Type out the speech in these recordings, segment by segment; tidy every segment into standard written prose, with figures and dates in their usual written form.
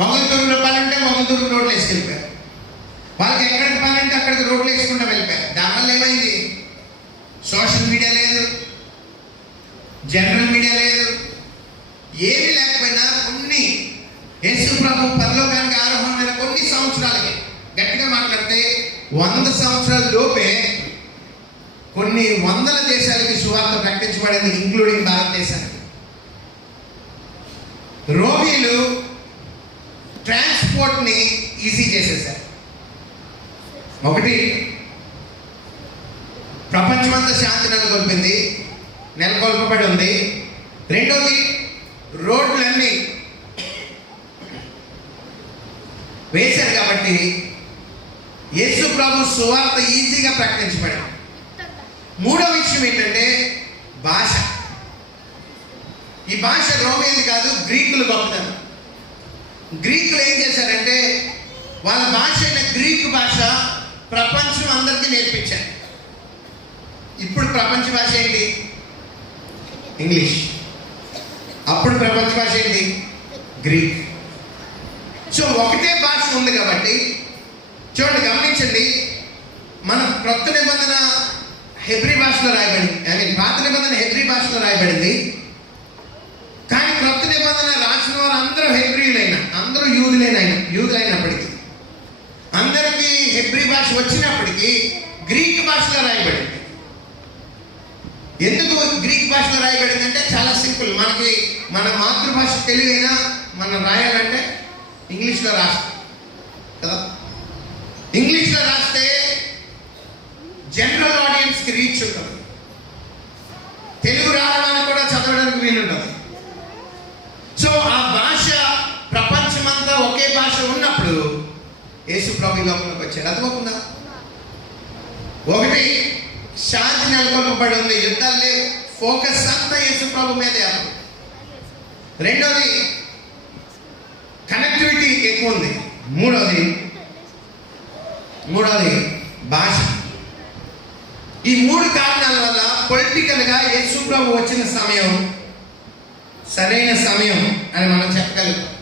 మొగల్తూరులో పని ఉంటే మొగల్తూరు రోడ్లు వేసుకెళ్ళిపోయారు. వాళ్ళకి ఎక్కడికి పని అంటే అక్కడికి రోడ్లు వేసుకుంటూ వెళ్ళిపోయారు. దానివల్ల ఏమైంది? సోషల్ మీడియా లేదు, జనరల్ మీడియా లేదు, ఏమీ లేకపోయినా కొన్ని యేసు ప్రభు పరలోకానికి ఆరోహణమైన కొన్ని సంవత్సరాలకి, గట్టిగా మాట్లాడితే 100 సంవత్సరాల లోపే కొన్ని వందల దేశాలకి సువార్త ప్రకటించబడింది, ఇంక్లూడింగ్ భారతదేశానికి. రోమీలు ట్రాన్స్పోర్ట్ని ఈజీ చేసేసారు. ఒకటి, ప్రపంచమంతా శాంతి నెలకొల్పబడి ఉంది. రెండోది, రోడ్లన్నీ వేశారు కాబట్టి యేసు ప్రభు సువార్త ఈజీగా ప్రకటించబడింది. మూడో విషయం ఏంటంటే భాష. ఈ భాష రోమేది కాదు, గ్రీకులు గొప్పదనం. గ్రీకులు ఏం చేశారంటే వాళ్ళ భాష అయిన గ్రీకు భాష ప్రపంచం అందరికీ నేర్పించారు. ఇప్పుడు ప్రపంచ భాష ఏంటి? ఇంగ్లీష్. అప్పుడు ప్రపంచ భాష ఏంటి? గ్రీక్. సో ఒకటే భాష ఉంది కాబట్టి చూడండి, గమనించండి, మన క్రొత్త నిబంధన హెబ్రీ భాషలో రాయబడింది, పాత నిబంధన హెబ్రీ భాషలో రాయబడింది. కానీ క్రొత్త నిబంధన రాసిన వారు అందరూ హెబ్రీలైన, అందరూ యూదులైనప్పటికీ, అందరికీ హెబ్రీ భాష వచ్చినప్పటికీ గ్రీక్ భాషలో రాయబడింది. ఎందుకు గ్రీక్ భాషలో రాయబడింది అంటే చాలా సింపుల్. మనకి మన మాతృభాష తెలుగు అయినా మనం రాయాలంటే ఇంగ్లీష్లో రాస్తాం కదా. ఇంగ్లీష్లో రాస్తే జనరల్ ఆడియన్స్కి రీచ్ ఉంటుంది, తెలుగు రావడానికి కూడా చదవడానికి వీలుంటుంది. సో ఆ భాష ప్రపంచమంతా ఒకే భాష ఉన్నప్పుడు యేసు ప్రభు లోకంలోకి వచ్చారు. అర్థమవుతుందా? ఒకటి, శాంతి నెలకొల్పబడి ఉంది, యుద్ధాలే ఫోకస్ అంతా యేసు ప్రభు మీదే. రెండోది, కనెక్టివిటీ ఎక్కువ ఉంది. మూడోది భాష. ఈ మూడు కారణాల వల్ల పొలిటికల్గా యేసు ప్రభు వచ్చిన సమయం సరైన సమయం అని మనం చెప్పగలుగుతాం.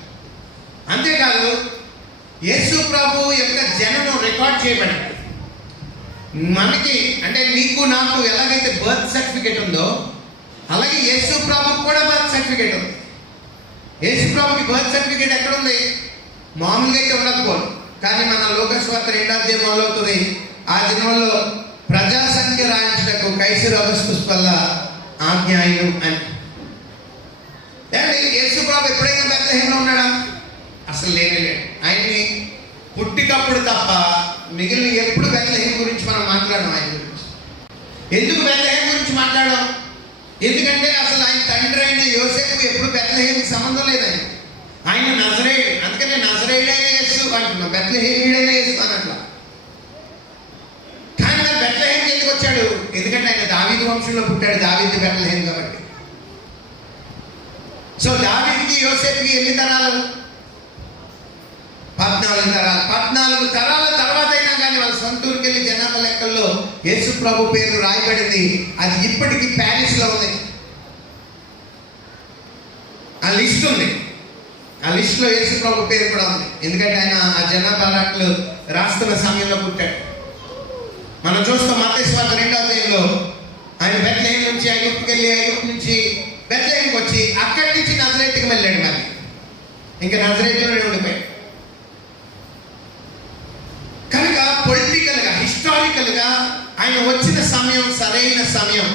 అంతేకాదు యేసు ప్రభు యొక్క జననం రికార్డ్ చేయబడింది. మనకి అంటే నీకు నాకు ఎలాగైతే బర్త్ సర్టిఫికేట్ ఉందో అలాగే యేసు ప్రభుకి కూడా బర్త్ సర్టిఫికేట్ ఉంది. యేసు ప్రభుకి బర్త్ సర్టిఫికేట్ ఎక్కడ ఉంది? మామూలుగా అయితే ఉండకపోను, కానీ మన లోకస్వార్త 2వ అధ్యాయం మొదలవుతుంది. ఆ దినంలో ప్రజా సంఖ్య రాయించటకు కైసరు అగస్టుస్ వల్ల ఆజ్ఞాయను అని. యేసు ప్రభు ఎప్పుడైనా బెత్లెహేంలో ఉన్నాడా? అసలు లేనే లేడు. ఆయన్ని పుట్టికప్పుడు తప్ప మిగిలిన ఎప్పుడు బెత్లెహేం గురించి మనం మాట్లాడడం. ఆయన గురించి ఎందుకు బెత్లెహేం గురించి మాట్లాడడం? ఎందుకంటే అసలు ఆయన తండ్రి అయిన యోసేపు ఎప్పుడు బెత్లెహేంకి సంబంధం లేదు. ఆయన నజరేయుడు, అందుకని నజరేయుడైన యేసు అంటున్నాం, బెత్లెహేమీయుడైన యేసు అన్నట్ల. కానీ మరి బెత్లెహేంకి ఎందుకు వచ్చాడు? ఎందుకంటే ఆయన దావీదు వంశంలో పుట్టాడు, దావీదు బెత్లెహేం కాబట్టి. సో దావీదుకి యోసేపుకి ఎన్ని తరాలు? 14 తరాలు. 14 తరాల తర్వాత అయినా కానీ వాళ్ళ సొంత ఊరికి వెళ్ళి జనాభా లెక్కల్లో యేసు ప్రభు పేరు రాయబడింది. అది ఇప్పటికీ ప్యారిస్లో ఉంది. ఆ లిస్ట్ ఉంది. ఆ లిస్టులో యేసు ప్రభు పేరు కూడా ఉంది. ఎందుకంటే ఆయన ఆ జనాభా లెక్కలు రాస్తున్న సమయంలో పుట్టాడు. మనం చూస్తాం మత్తయి సువార్త 2వ అధ్యాయంలో ఆయన బెత్లెహేం నుంచి ఐగుప్తుకి వెళ్ళి, ఐగుప్తు నుంచి బెత్లెహేంకి వచ్చి అక్కడి నుంచి నజరేతుకి వెళ్ళాడు. మరి ఇంకా నజరేతులోనే ఉండిపోయాడు. కనుక పొలిటికల్గా, హిస్టారికల్గా ఆయన వచ్చిన సమయం సరైన సమయం.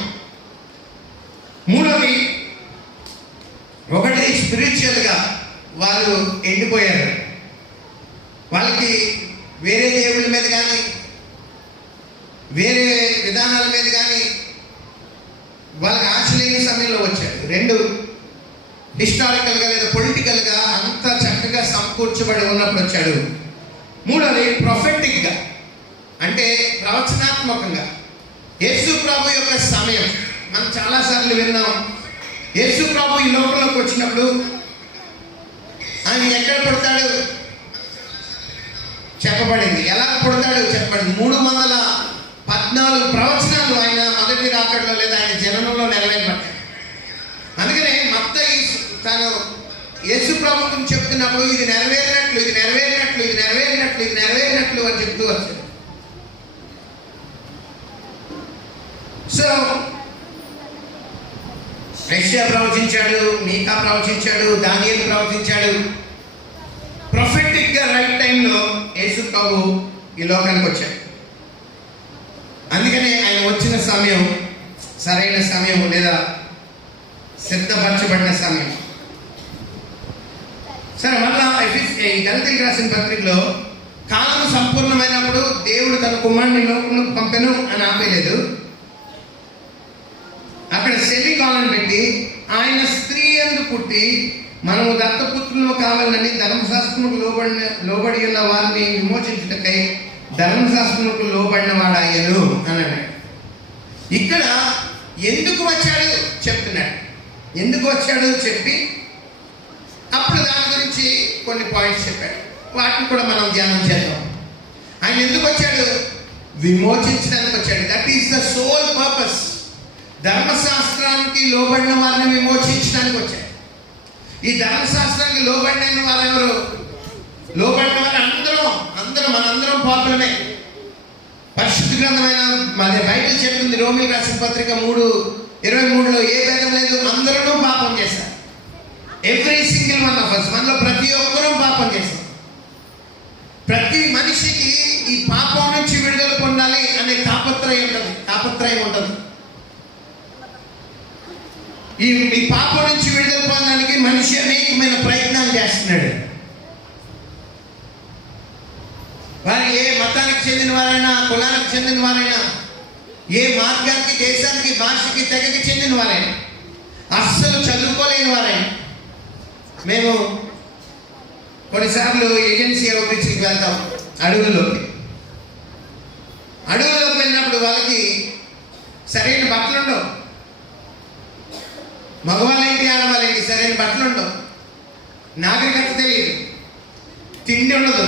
మూడోది, ఒకటి స్పిరిచువల్గా వాళ్ళు ఎండిపోయారు. వాళ్ళకి వేరే దేవుళ్ళ మీద కానీ వేరే విధానాల మీద కానీ వాళ్ళకి ఆశ లేని సమయంలో వచ్చాడు. 2, హిస్టారికల్గా లేదా పొలిటికల్గా అంత చక్కగా సమకూర్చబడి ఉన్నప్పుడు వచ్చాడు. మూడోది, ప్రొఫెటిక్గా అంటే ప్రవచనాత్మకంగా యేసు ప్రభు యొక్క సమయం. మనం చాలాసార్లు విన్నాం, యేసు ప్రభు ఈ లోకంలోకి వచ్చినప్పుడు ఆయన ఎక్కడ పుడతాడు చెప్పబడింది, ఎలా పుడతాడు చెప్పబడింది. 314 ప్రవచనాలు ఆయన మొదటి రాకడలో లేదా ఆయన జననంలో నెరవేర్పడ్డాయి. అందుకనే మత్తయి తను యేసు ప్రభు గురించి చెప్తున్నప్పుడు ఇది నెరవేరినట్లు, ఇది నెరవేరినట్లు, ఇది నెరవేరినట్లు, ఇది నెరవేరినట్లు అని చెప్తూ వచ్చాడు. సో యెషయా ప్రవచించాడు, మీకా ప్రవచించాడు, దానియేలు ప్రవచించాడు. ప్రొఫెటిక్ గా రైట్ టైంలో యేసు ప్రభు ఈ లోకానికి వచ్చాడు. అందుకనే ఆయన వచ్చిన సమయం సరైన సమయం, లేదా సిద్ధపరచబడిన సమయం. సరే, మళ్ళా గలతీయులకు రాసిన పత్రికలో కాలం సంపూర్ణమైనప్పుడు దేవుడు తన కుమారుని లోకంలో పంపెను అని ఆపేయలేదు. అక్కడ సెమికాలం పెట్టి ఆయన స్త్రీ యందు పుట్టి మనము దత్తపుత్రులు కావాలని ధర్మశాస్త్రముకు లోబడి ఉన్న వారిని విమోచించుటకై ధర్మశాస్త్రముకు లోబడిన వాడాయను అని అన్నాడు. ఇక్కడ ఎందుకు వచ్చాడు చెప్తున్నాడు. ఎందుకు వచ్చాడు చెప్పి అప్పుడు దాని గురించి కొన్ని పాయింట్స్ చెప్పాడు. వాటిని కూడా మనం ధ్యానం చేద్దాం. ఆయన ఎందుకు వచ్చాడు? విమోచించడానికి వచ్చాడు. That is the sole purpose. ధర్మశాస్త్రానికి లోబడిన వారిని విమోచించడానికి వచ్చాడు. ఈ ధర్మశాస్త్రానికి లోబడిన వారు ఎవరు? లోబడిన వారు మనందరం పాపులమే. పరిశుద్ధ గ్రంథమైన మన బైబిల్ చెప్తుంది, రోమీయులకు రాసిన పత్రిక 3:23లో ఏ భేదం లేదు, అందరూ పాపం చేశారు. Every single one of us, మనలో ప్రతి ఒక్కరూ పాపం చేశాం. ప్రతి మనిషికి ఈ పాపం నుంచి విడుదల పొందాలి అనే తాపత్రయం ఉంటుంది. ఈ పాపం నుంచి విడుదల పొందడానికి మనిషి అనేకమైన ప్రయత్నాలు చేస్తున్నాడు. వారు ఏ మతానికి చెందిన వారైనా, కులానికి చెందిన వారైనా, ఏ మార్గానికి, దేశానికి, భాషకి, తెగకి చెందిన వారైనా, అస్సలు చదువుకోలేని వారైనా. మేము కొన్నిసార్లు ఏజెన్సీ అవుట్రీచ్కి వెళ్తాం. అడవుల్లోకి వెళ్ళినప్పుడు వాళ్ళకి సరైన బట్టలు ఉండవు. మగవాళ్ళేంటి, ఆడవాళ్ళేంటి, సరైన బట్టలు ఉండవు. నాగరికత తెలియదు, తిండి ఉండదు,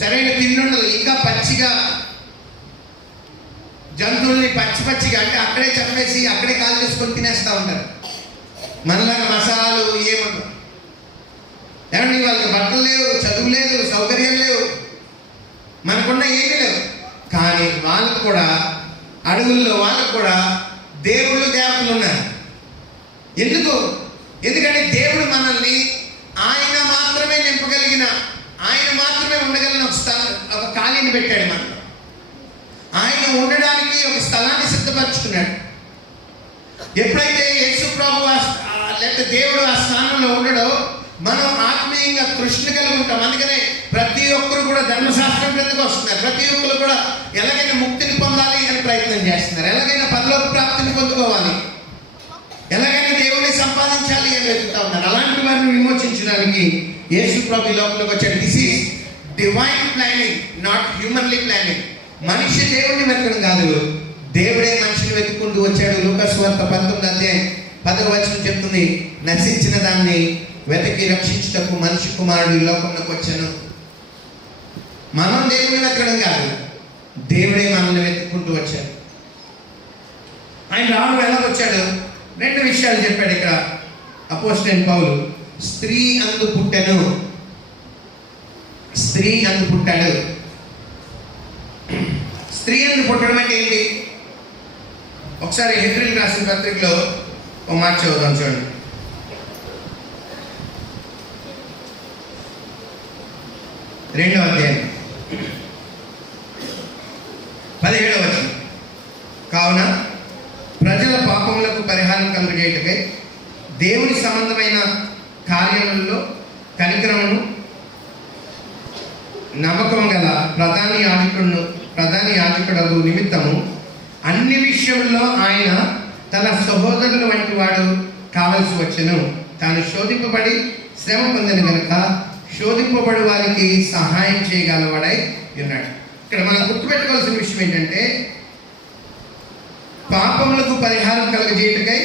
సరైన తిండి ఉండదు. ఇంకా పచ్చిగా జంతువుల్ని పచ్చిగా అంటే అక్కడే చంపేసి అక్కడే కాల్ చేసుకొని తినేస్తూ ఉంటారు. మనలాగా మసాలాలు ఏముండవు. ఏమండి, వాళ్ళకి బట్టలు లేవు, చదువు లేదు, సౌకర్యం లేవు, మనకున్న ఏమీ లేవు. కానీ వాళ్ళకు కూడా, అడవుల్లో వాళ్ళకు కూడా దేవుళ్ళు దేవతలు ఉన్నారు. ఎందుకంటే దేవుడు మనల్ని ఆయన మాత్రమే నింపగలిగిన, ఆయన మాత్రమే ఉండగలిగిన ఒక ఖాళీని పెట్టాడు మనలో. ఆయన ఉండడానికి ఒక స్థలాన్ని సిద్ధపరచుకున్నాడు. ఎప్పుడైతే యేసు ప్రభు లేకపోతే దేవుడు ఆ స్థానంలో ఉండడో మనం ఆత్మీయంగా తృష్ణ కలిగి ఉంటాం. అందుకనే ప్రతి ఒక్కరు కూడా ధర్మశాస్త్రం కిందకు వస్తున్నారు. ప్రతి ఒక్కరు కూడా ఎలాగైనా ముక్తిని పొందాలి అని ప్రయత్నం చేస్తున్నారు. ఎలాగైనా పరలోక ప్రాప్తిని పొందుకోవాలి, ఎలాగైనా దేవుడిని సంపాదించాలి అని వెతుకుతా ఉన్నారు. అలాంటి వారిని విమోచించడానికి యేసు ప్రభు ఈ లోకంలోకి వచ్చాడు. This is divine planning, not humanly planning. మనిషి దేవుడిని వెతకడం కాదు, దేవుడే మనిషిని వెతుక్కుంటూ వచ్చాడు. లూకాసు వార్త 19:10 చెప్తుంది, నశించిన దాన్ని వెతకి రక్షించుటకు మనిషి కుమారుడు ఈ లోకంలోకి వచ్చాను. మనం దేవుడిని వెతకడం కాదు, దేవుడే మనల్ని వెతుక్కుంటూ వచ్చాడు. ఆయన రావడం ఎలా వచ్చాడు? 2 విషయాలు చెప్పాడు ఇక్కడ అపోస్తలుడైన పౌలు. స్త్రీ అందు పుట్టాడు. స్త్రీ అందు పుట్టడం అంటే ఏంటి? ఒకసారి హెబ్రీయులకు రాసిన పత్రికలో ఒక మాట చదువుదాం, చూడండి. రెండవ అధ్యాయం 17వ వచనం. కావున ప్రజల పాపములకు పరిహారం కలుగజేయుటకై దేవుని సంబంధమైన కార్యములలో కనికరమును నమ్మకం గల ప్రధాన యాజకుడు నిమిత్తము అన్ని విషయంలో ఆయన తన సహోదరుల వంటి వాడు కావలసి వచ్చెను. తాను శోధింపబడి శ్రమ పొందిన కనుక శోధింపబడి వారికి సహాయం చేయగలవాడై ఉన్నాడు. ఇక్కడ మనం గుర్తుపెట్టుకోవాల్సిన విషయం ఏంటంటే, పాపములకు పరిహారం కలుగజేయుటకై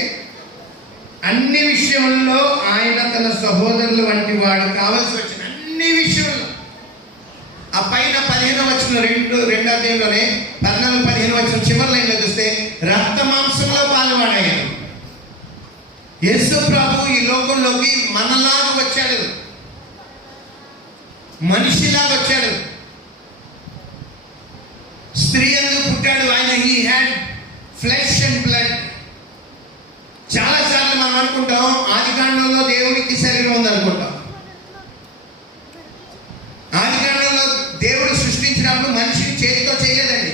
అన్ని విషయంలో ఆయన తన సహోదరుల వంటి వాడు కావలసి వచ్చిన అన్ని విషయంలో. ఆ పైన 15వ వచనం, రెండో అధ్యాయంలోనే 14-15 వచనం చివరి లైన్లో చూస్తే రక్త మాంసంలో పాలువాడయ్యాడు. యేసు ప్రభు ఈ లోకంలోకి మనలాగా వచ్చాడు, మనిషిలాగా వచ్చాడు, స్త్రీ ఎందుకు పుట్టాడు. ఆయన he had flesh and blood. చాలాసార్లు మనం అనుకుంటాం ఆది కాండంలో దేవుడికి శరీరం ఉందనుకుంటాం. ఆది కాండంలో దేవుడు సృష్టించినప్పుడు మనిషిని చేతితో చేయలేదండి.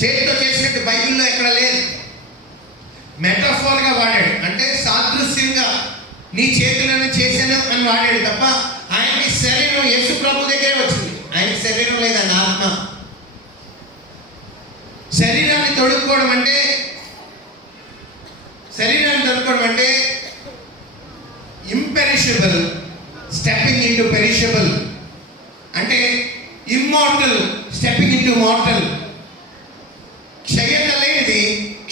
చేతితో చేసినట్టు బైబిల్లో ఎక్కడ లేదు. మెటాఫోర్గా వాడాడు, అంటే సాదృశ్యంగా నీ చేతులను చేశాను అని వాడాడు తప్ప ఆయనకి శరీరం యేసు ప్రభు దగ్గరే వచ్చింది. ఆయనకి శరీరం లేదని ఆత్మ. శరీరాన్ని తొడుక్కోవడం అంటే ఇంపెరిషబుల్ స్టెప్పింగ్ ఇంటూ పెరిషబుల్, అంటే ఇమ్మోర్టల్ స్టెప్పింగ్ ఇంటూ మోర్టల్. క్షయత లేనిది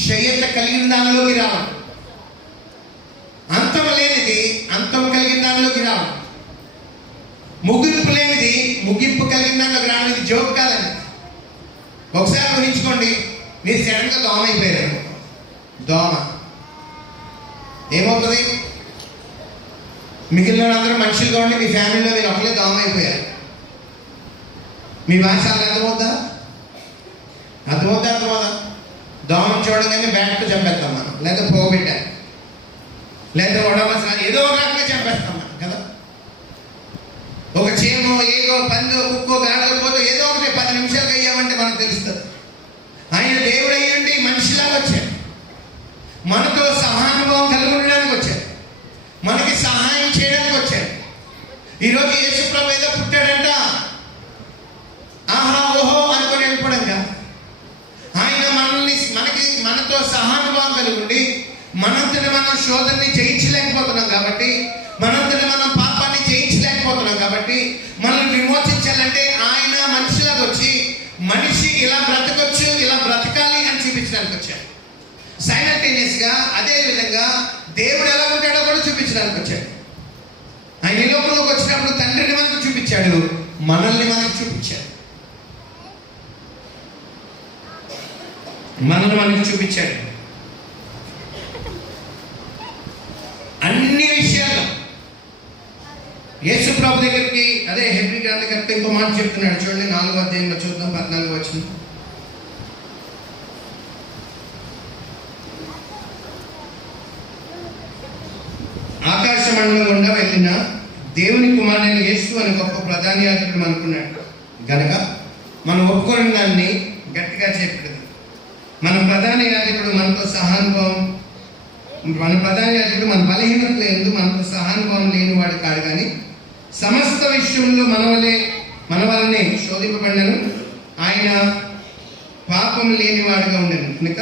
క్షయత కలిగిన దానిలోకి రావడం, అంతం లేనిది అంతం కలిగిన దానిలోకి రావడం, ముగింపు లేనిది ముగింపు కలిగిన దానిలోకి రావడం. ఇది జోక్ కాదండి. ఒకసారి ఊహించుకోండి, మీరు సడన్గా దోమ అయిపోయారు. దోమ ఏమవుతుంది? మిగిలిన అందరూ మనుషులుగా ఉండి మీ ఫ్యామిలీలో మీరు ఒకరే దోమ అయిపోయారు. మీ భాష అర్థమవుద్దా? అర్థమవుదా? దోమను చూడగానే బ్యాట్తో చంపేస్తాం మనం, లేదా పోగొట్టాం, లేదా వడమసలు ఏదో ఒక రకంగా చంపేస్తాం మనం కదా. ఒక చీమో, ఏదో పందో, కుక్కో, గాడిదో పోతో ఏదో ఒకటి 10 నిమిషాలకు అయ్యామంటే మనకు తెలుస్తుంది. ఆయన దేవుడు అయ్యండి మనిషిలాగా వచ్చాడు, మనతో సహానుభవం కలిగి ఉండడానికి వచ్చాడు, మనకి సహాయం చేయడానికి వచ్చాడు. ఈరోజు యేసు ప్రభు ఏదో పుట్టాడంట ఆహా ఓహో అనుకుని వెళ్ళిపోవడం కాదు. ఆయన మనతో సహానుభవం కలిగి ఉండి మనంతట మనం శోధనని జయించలేకపోతున్నాం కాబట్టి, మనంతట మనం పాపాన్ని జయించలేకపోతున్నాం కాబట్టి, మనల్ని విమోచించాలంటే ఆయన మనిషిలాగా వచ్చి మనిషి ఇలా బ్రతకొచ్చు, ఇలా బ్రతకాలి అని చూపించడానికి వచ్చాడు. సైమల్టేనియస్ గా అదే విధంగా దేవుడు ఎలా ఉంటాడో కూడా చూపించడానికి వచ్చాడు. ఆయన ఈ లోకంలోకి వచ్చినప్పుడు తండ్రిని మనకు చూపించాడు, మనల్ని మనకు చూపించాడు. అన్ని విషయాల్లో యేసు ప్రభు దగ్గరికి అదే హెబ్రీ గ్రంథకర్త ఇంకో మాట చెప్తున్నాడు చూడండి. 4వ అధ్యాయంలో చూద్దాం, 14వ వచనం. ఆకాశ మండలం గుండా వెళ్ళిన దేవుని కుమారుడైన యేసు అని గొప్ప ప్రధాన యాజకుడు అనుకున్నాడు గనక మనం ఒప్పుకోని దాన్ని గట్టిగా చెప్పలేదు. మన ప్రధాన యాజకుడు మనతో సహానుభవం, మన ప్రధాన యాజకుడు మన బలహీనత లేదు, మనతో సహానుభవం లేనివాడు కాడు, కానీ సమస్త విషయంలో మన వలనే శోధింపబడినను ఆయన పాపం లేనివాడుగా ఉండను కనుక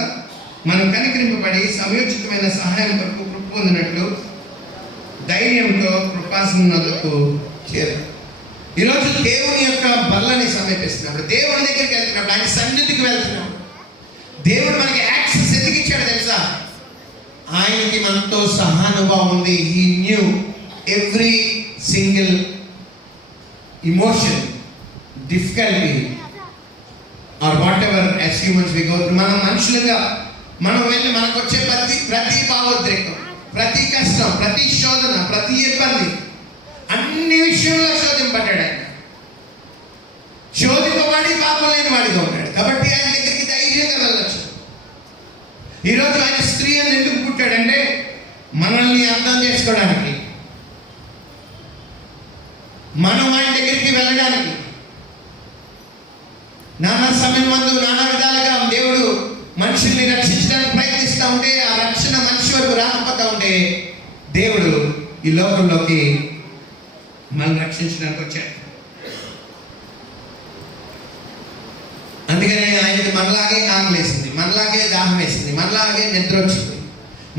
మనం కనికరింపబడి సమయోచితమైన సహాయం కొరకు కృప పొందినట్లు ధైర్యంతో కృపాసనకు చేరు. ఈరోజు దేవుని యొక్క బల్లని సమీపిస్తున్నప్పుడు, దేవుని దగ్గరికి వెళ్తున్నప్పుడు, ఆయన సన్నిధికి వెళ్తున్నాడు. దేవుడు మనకి యాక్సెస్ ఎందుకు ఇచ్చాడు తెలుసా? ఆయనకి మనతో సహానుభవం ఉంది. He knew every single emotion, difficulty or whatever as humans we go through. మనం మనుషులుగా మనం వెళ్ళి మనకు వచ్చే ప్రతి భావోద్రేకం, ప్రతి కష్టం, ప్రతి శోధన, ప్రతి ఇబ్బంది, అన్ని విషయంలో శోధింపడ్డాడు ఆయన. శోధింపబడి పాపం లేని వాడిగా ఉన్నాడు కాబట్టి ఆయన దగ్గరికి ధైర్యంగా వెళ్ళచ్చు. ఈరోజు ఆయన స్త్రీ అని ఎందుకు పుట్టాడంటే మనల్ని అర్థం చేసుకోవడానికి, మనం ఆయన దగ్గరికి వెళ్ళడానికి. నానా సమయం మందు నానా విధాలుగా దేవుడు మనుషుల్ని రక్షించడానికి ప్రయత్నిస్తూ ఉంటే, ఆ రక్షణ మనిషి వరకు రాకపోతా ఉంటే దేవుడు ఈ లోకంలోకి మనల్ని రక్షించడానికి వచ్చాడు. అందుకనే ఆయనకి మనలాగే ఆకలేసింది, మనలాగే దాహం వేసింది, మనలాగే నిద్ర వచ్చింది,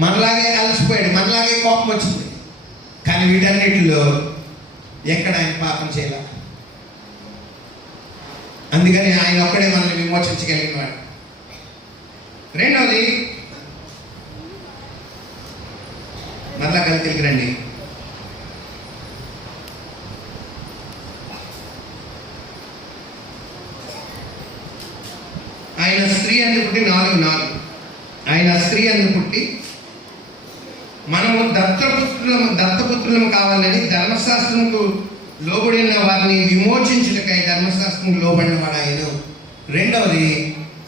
మనలాగే అలసిపోయాడు, మనలాగే కోపం వచ్చింది. కానీ వీటన్నిటిలో ఎక్కడ ఆయన పాపం చేయాల. అందుకని ఆయన ఒక్కడే మనల్ని విమోచించగలిగిన వాడు. రెండవది, మరలా కలిసి రండి. ఆయన స్త్రీ అందు పుట్టి 4:4 ఆయన స్త్రీ అందు పుట్టి దత్తపుత్రులము కావాలని ధర్మశాస్త్రముకు లోబడిన వారిని విమోచించుటకై ధర్మశాస్త్రం లోబడిన వాడు ఆయన. రెండవది,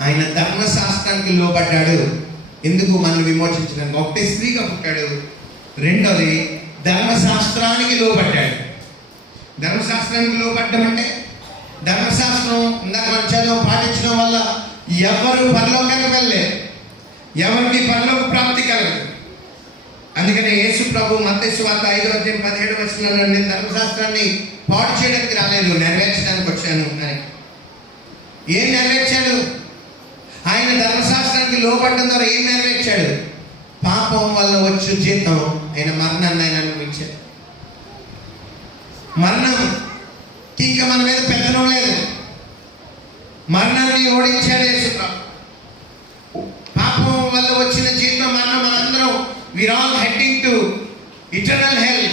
ఆయన ధర్మశాస్త్రానికి లోబడ్డాడు. ఎందుకు? మనల్ని విమోచించడానికి. ఒకటి స్త్రీగా పుట్టాడు, రెండవది ధర్మశాస్త్రానికి లోబడ్డాడు. ధర్మశాస్త్రానికి లోబడ్డం అంటే ధర్మశాస్త్రం ఇందాక మనం చదవం పాటించడం వల్ల ఎవరు పరలోకానికి వెళ్ళలేరు, ఎవరికి పరలోక ప్రాప్తి కలగదు. అందుకనే యేసు ప్రభు మత్తయి సువార్త 5:17 నేను ధర్మశాస్త్రాన్ని పాడు చేయడానికి రాలేదు, నెరవేర్చడానికి వచ్చాను అని. ఏం నెరవేర్చాడు? ఆయన ధర్మశాస్త్రానికి లోబడ్డం ద్వారా ఏం నెరవేర్చాడు? పాపం వల్ల వచ్చు జీతం ఆయన మరణాన్ని ఆయన అనుభవించాడు. మరణం ఇంకా మన మీద పెత్తనం లేదు, మరణాన్ని ఓడించాడు యేసు ప్రభు. పాపం వల్ల వచ్చిన జీతం మరణం. మనందరం we are all heading to eternal hell,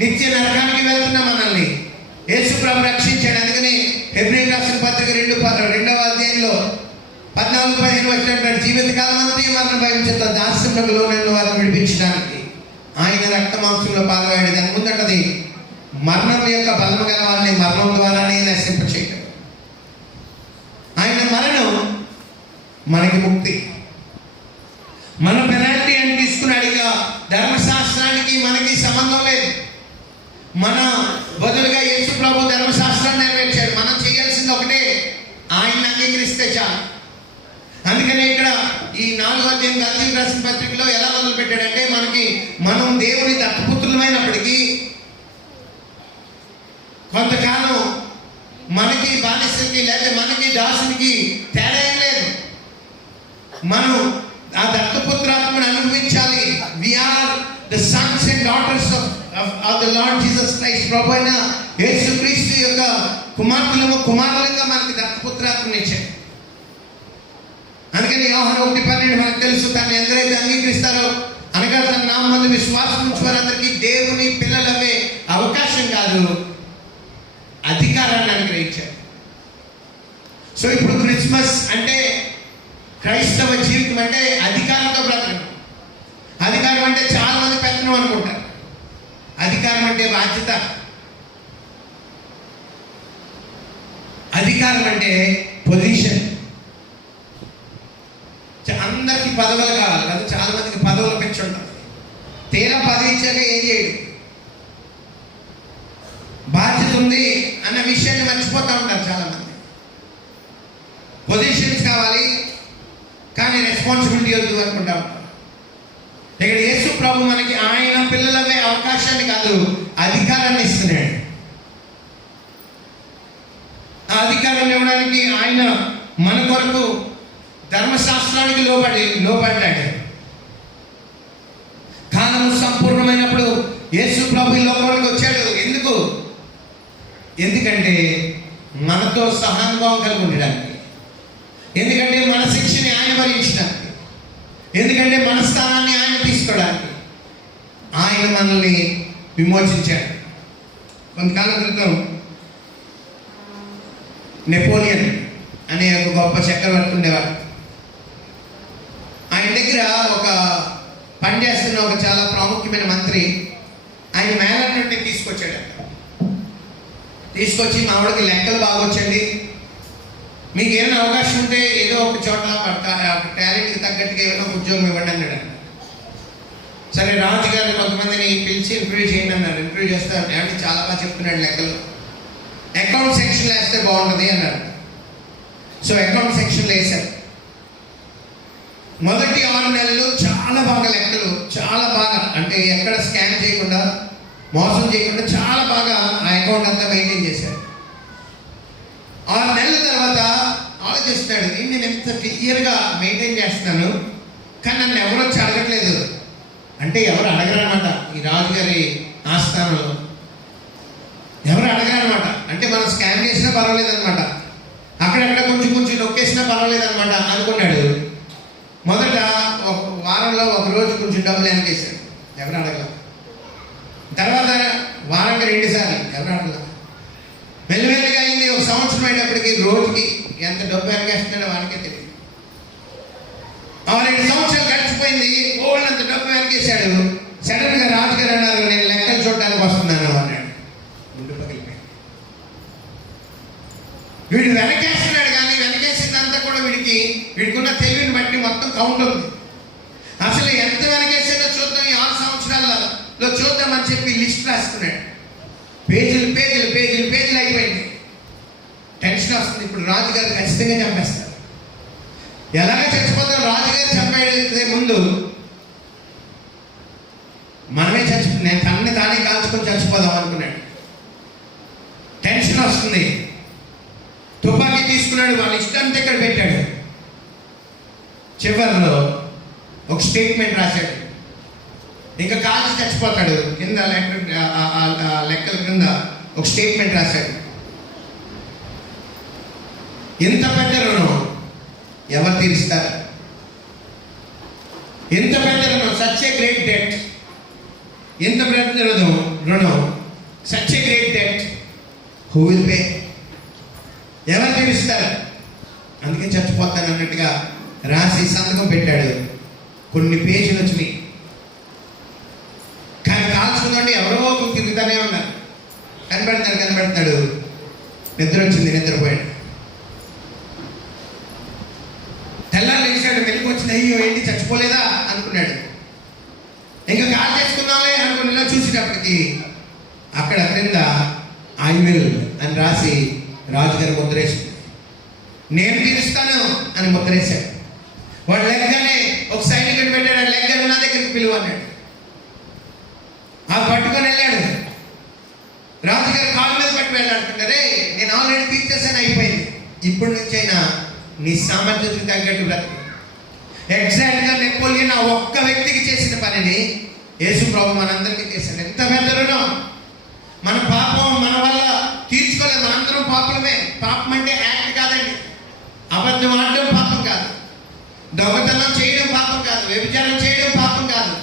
నిత్య నరకానికి వెళ్తున్న మనల్ని యేసు ప్రభు రక్షించాడు. అందుకని హెబ్రీయులకు రాసిన పత్రిక 2వ అధ్యాయంలో 14-15 వచ్చినటువంటి జీవితకాలం అంతా మరణ భవించేత దాస్యంలోకి లోనైన వారిని విడిపించడానికి ఆయన రక్త మాంసంలో పాల్గొన్నాడు. దాని ముందటది మరణం యొక్క బలము గల వారిని మరణం ద్వారానే నశింపచేయడం. ఆయన మరణం మనకి ముక్తి. మన పెనాల్టీ అని తీసుకున్నాడు. ఇక ధర్మశాస్త్రానికి మనకి సంబంధం లేదు. మన బదులుగా యేసు ప్రభు ధర్మశాస్త్రాన్ని నెరవేర్చాడు. మనం చేయాల్సింది ఒకటే, ఆయన అంగీకరిస్తే చాలు. అందుకనే ఇక్కడ ఈ 4వ అధ్యాయం గలాతీయులకు రాసిన పత్రికలో ఎలా మొదలు పెట్టాడంటే, మనం దేవుని దత్తపుత్రులమైనప్పటికీ కొంతకాలం మనకి బానిసకి లేదా మనకి దాసునికి తేడా ఏం లేదు. మనం ఆ దత్తపుత్రాత్మను అనుభవించాలి. We are the sons and daughters of the Lord Jesus Christ. ప్రభు అయిన యేసుక్రీస్తు యొక్క కుమారులుగా మనకి దత్తపుత్రాత్మను ఇచ్చాడు. అందుకని యోహాను 1:12 మనకు తెలుసు, దాన్ని ఎందరైతే అంగీకరిస్తారో అనగా తన నామమునందు విశ్వాసం ఉంచే వారందరికీ దేవుని పిల్లలవే అవకాశం కాదు, అధికారాన్ని అనుగ్రహించారు. సో ఇప్పుడు క్రిస్మస్ అంటే క్రైస్తవ జీవితం అంటే అధికారంతో బ్రతకడం. అధికారం అంటే చాలా మంది పెత్తనం అనుకుంటారు. అధికారం అంటే బాధ్యత. అధికారం అంటే పొజిషన్. అందరికి పదవులు కావాలి కదా, చాలా మందికి పదవులు పెంచుంటారు. తీరా పదవి ఇచ్చాక ఏం చేయడు. బాధ్యత ఉంది అన్న విషయాన్ని మర్చిపోతూ ఉంటారు చాలా మంది. పొజిషన్స్ కావాలి కానీ రెస్పాన్సిబిలిటీ వద్దు అనుకుంటా ఉంటారు. ఇక్కడ యేసు ప్రభు మనకి ఆయన పిల్లలవే అవకాశాన్ని కాదు, అధికారాన్ని ఇస్తున్నాడు. ఆ అధికారాన్ని ఇవ్వడానికి ఆయన మన కొరకు ధర్మశాస్త్రానికి లోబడ్డాడు. కాలము సంపూర్ణమైనప్పుడు యేసు ప్రభు ఈ లోకంలోకి వచ్చాడు. ఎందుకంటే మనతో సహానుభావం కలిగి ఉండడానికి, ఎందుకంటే మన శిక్షని ఆయన భరించడానికి, ఎందుకంటే మన స్థానాన్ని ఆయన తీసుకోవడానికి ఆయన మనల్ని విమోచించాడు. కొంతకాలం క్రితం నెపోలియన్ అనే ఒక గొప్ప చక్రవర్తి ఉండేవాడు. ఆయన దగ్గర ఒక పనిచేస్తున్న ఒక చాలా ప్రాముఖ్యమైన మంత్రి ఆయన మేళర్ నుండి తీసుకొచ్చాడు. తీసుకొచ్చి మా ఆవిడకి లెక్కలు బాగొచ్చండి, మీకు ఏమైనా అవకాశం ఉంటే ఏదో ఒక చోట టాలెంట్కి తగ్గట్టుగా ఏమైనా ఒక ఉద్యోగం ఇవ్వండి అన్నాడు. సరే, రాజుగారిని కొంతమందిని పిలిచి ఇంటర్వ్యూ చేయండి అన్నారు. ఇంటర్వ్యూ చేస్తారు. ఏమంటే చాలా బాగా చెప్తున్నాడు లెక్కలు, అకౌంట్ సెక్షన్లో వేస్తే బాగుంటుంది అన్నాడు. సో అకౌంట్ సెక్షన్లో వేశారు. మొదటి 6 నెలలు చాలా బాగా లెక్కలు, చాలా బాగా, అంటే ఎక్కడ స్కామ్ చేయకుండా మోసం చేయకుండా చాలా బాగా ఆ అకౌంట్ అంతా మెయింటైన్ చేశాడు. 6 నెలల తర్వాత ఆలోచిస్తున్నాడు, నేను ఎంత క్లియర్గా మెయింటైన్ చేస్తున్నాను కానీ నన్ను ఎవరు వచ్చి అడగట్లేదు. అంటే ఎవరు అడగరనమాట. ఈ రాజుగారి ఆస్థానంలో ఎవరు అడగరనమాట. అంటే మనం స్కామ్ చేసినా పర్వాలేదనమాట, అక్కడక్కడ కొంచెం నొక్కేసినా పర్వాలేదనమాట అనుకున్నాడు. మొదట ఒక వారంలో ఒక రోజు కొంచెం డబ్బులు వెనకేశాడు, ఎవరు అడగల. తర్వాత వారానికి 2 సార్లు, ఎవరు అడగల. మెల్లిమెల్లిగా అయింది. 1 సంవత్సరం అయ్యేటప్పటికి రోజుకి ఎంత డబ్బు వెనకేస్తున్నాడో వానికే తెలియదు. 2 సంవత్సరాలు గడిచిపోయింది, ఓళ్ళంత డబ్బు వెనకేశాడు. సడన్ గా రాజుగారు అన్నారు, నేను లెక్కలు చూడడానికి వస్తున్నాను అన్నాడు. గుండు పగిలిపోయింది. వీడు వెనకేస్తున్నాడు, కానీ వెనకేసిందంతా కూడా వీడికున్న తెలివిని బట్టి మొత్తం కౌంట్ ఉంది. అసలు ఎంత వెనకేసిందో చూద్దాం, ఈ 6 సంవత్సరాలలో చూద్దామని చెప్పి లిస్ట్ రాస్తున్నాడు. పేజీలు పేజీలు పేజీలు పేజీలు అయిపోయింది. టెన్షన్ వస్తుంది. ఇప్పుడు రాజుగారు ఖచ్చితంగా చంపేస్తారు. ఎలాగ చచ్చిపోతాం? రాజుగారు చంపే ముందు మనమే నేను తనని తానే కాల్చుకొని చచ్చిపోదాం అనుకున్నాడు. టెన్షన్ వస్తుంది. తుపాకీ తీసుకున్నాడు, వాళ్ళ ఇష్టంతో ఇక్కడ పెట్టాడు. చివరిలో ఒక స్టేట్మెంట్ రాశాడు. ఇంకా కాల్చి చచ్చిపోతాడు. కింద లెక్కల కింద ఒక స్టేట్మెంట్ రాశాడు. ఇంత పెద్ద రుణం ఎవరు తీరుస్తారు? ఇంత పెద్ద రుణం, సచ్ ఏ గ్రేట్ డెట్. ఇంత పెద్ద రుణం, such a great debt, who will pay? ఎవరు తీరుస్తారు? అందుకే చచ్చిపోతాను అన్నట్టుగా రాసి సంతకం పెట్టాడు. కొన్ని పేజీలు వచ్చినాయి, కానీ కాల్చుకుందండి ఎవరో తిరుగుతానే ఉన్నారు. కనబడతాడు. నిద్ర వచ్చింది, నిద్రపోయాడు. తెల్లారు లేచాడు, వెలికి వచ్చింది. అయ్యో ఏంటి చచ్చిపోలేదా అనుకున్నాడు. ఇంకా కాల్ చేసుకున్నాలే అనుకునేలా చూసేటప్పటికి అక్కడ క్రింద ఐ విల్ అని రాసి రాజుగారు ముద్రేసింది. నేను తీరుస్తాను అని ముద్రేశాడు. వాడు లెగ్గానే ఒక సైనికుడు పెట్టాడు. లెగ్గను నా దగ్గరికి పిలువ అన్నాడు. ఆ పట్టుకొని వెళ్ళాడు. రాజుగారు కాళ్ళ మీద పట్టి వెళ్ళాడుతున్నారే, నేను ఆల్రెడీ తీర్చేసాను, అయిపోయింది. ఇప్పటి నుంచైనా నీ సామర్థ్యతకు తగ్గట్టు బ్రతుకు. ఎగ్జాక్ట్గా నెపోలియన్ ఆ ఒక్క వ్యక్తికి చేసిన పనిని యేసు ప్రభు మనందరికీ చేశాడు. ఎంత పెద్ద రుణం! మన పాపం మన వల్ల తీర్చుకోలేదు. మనందరం పాపులమే. పాపం అంటే యాక్ట్ కాదండి. అబద్ధం ఆడడం పాపం కాదు, దొంగతనం చేయడం పాపం కాదు, వ్యభిచారం చేయడం పాపం కాదు.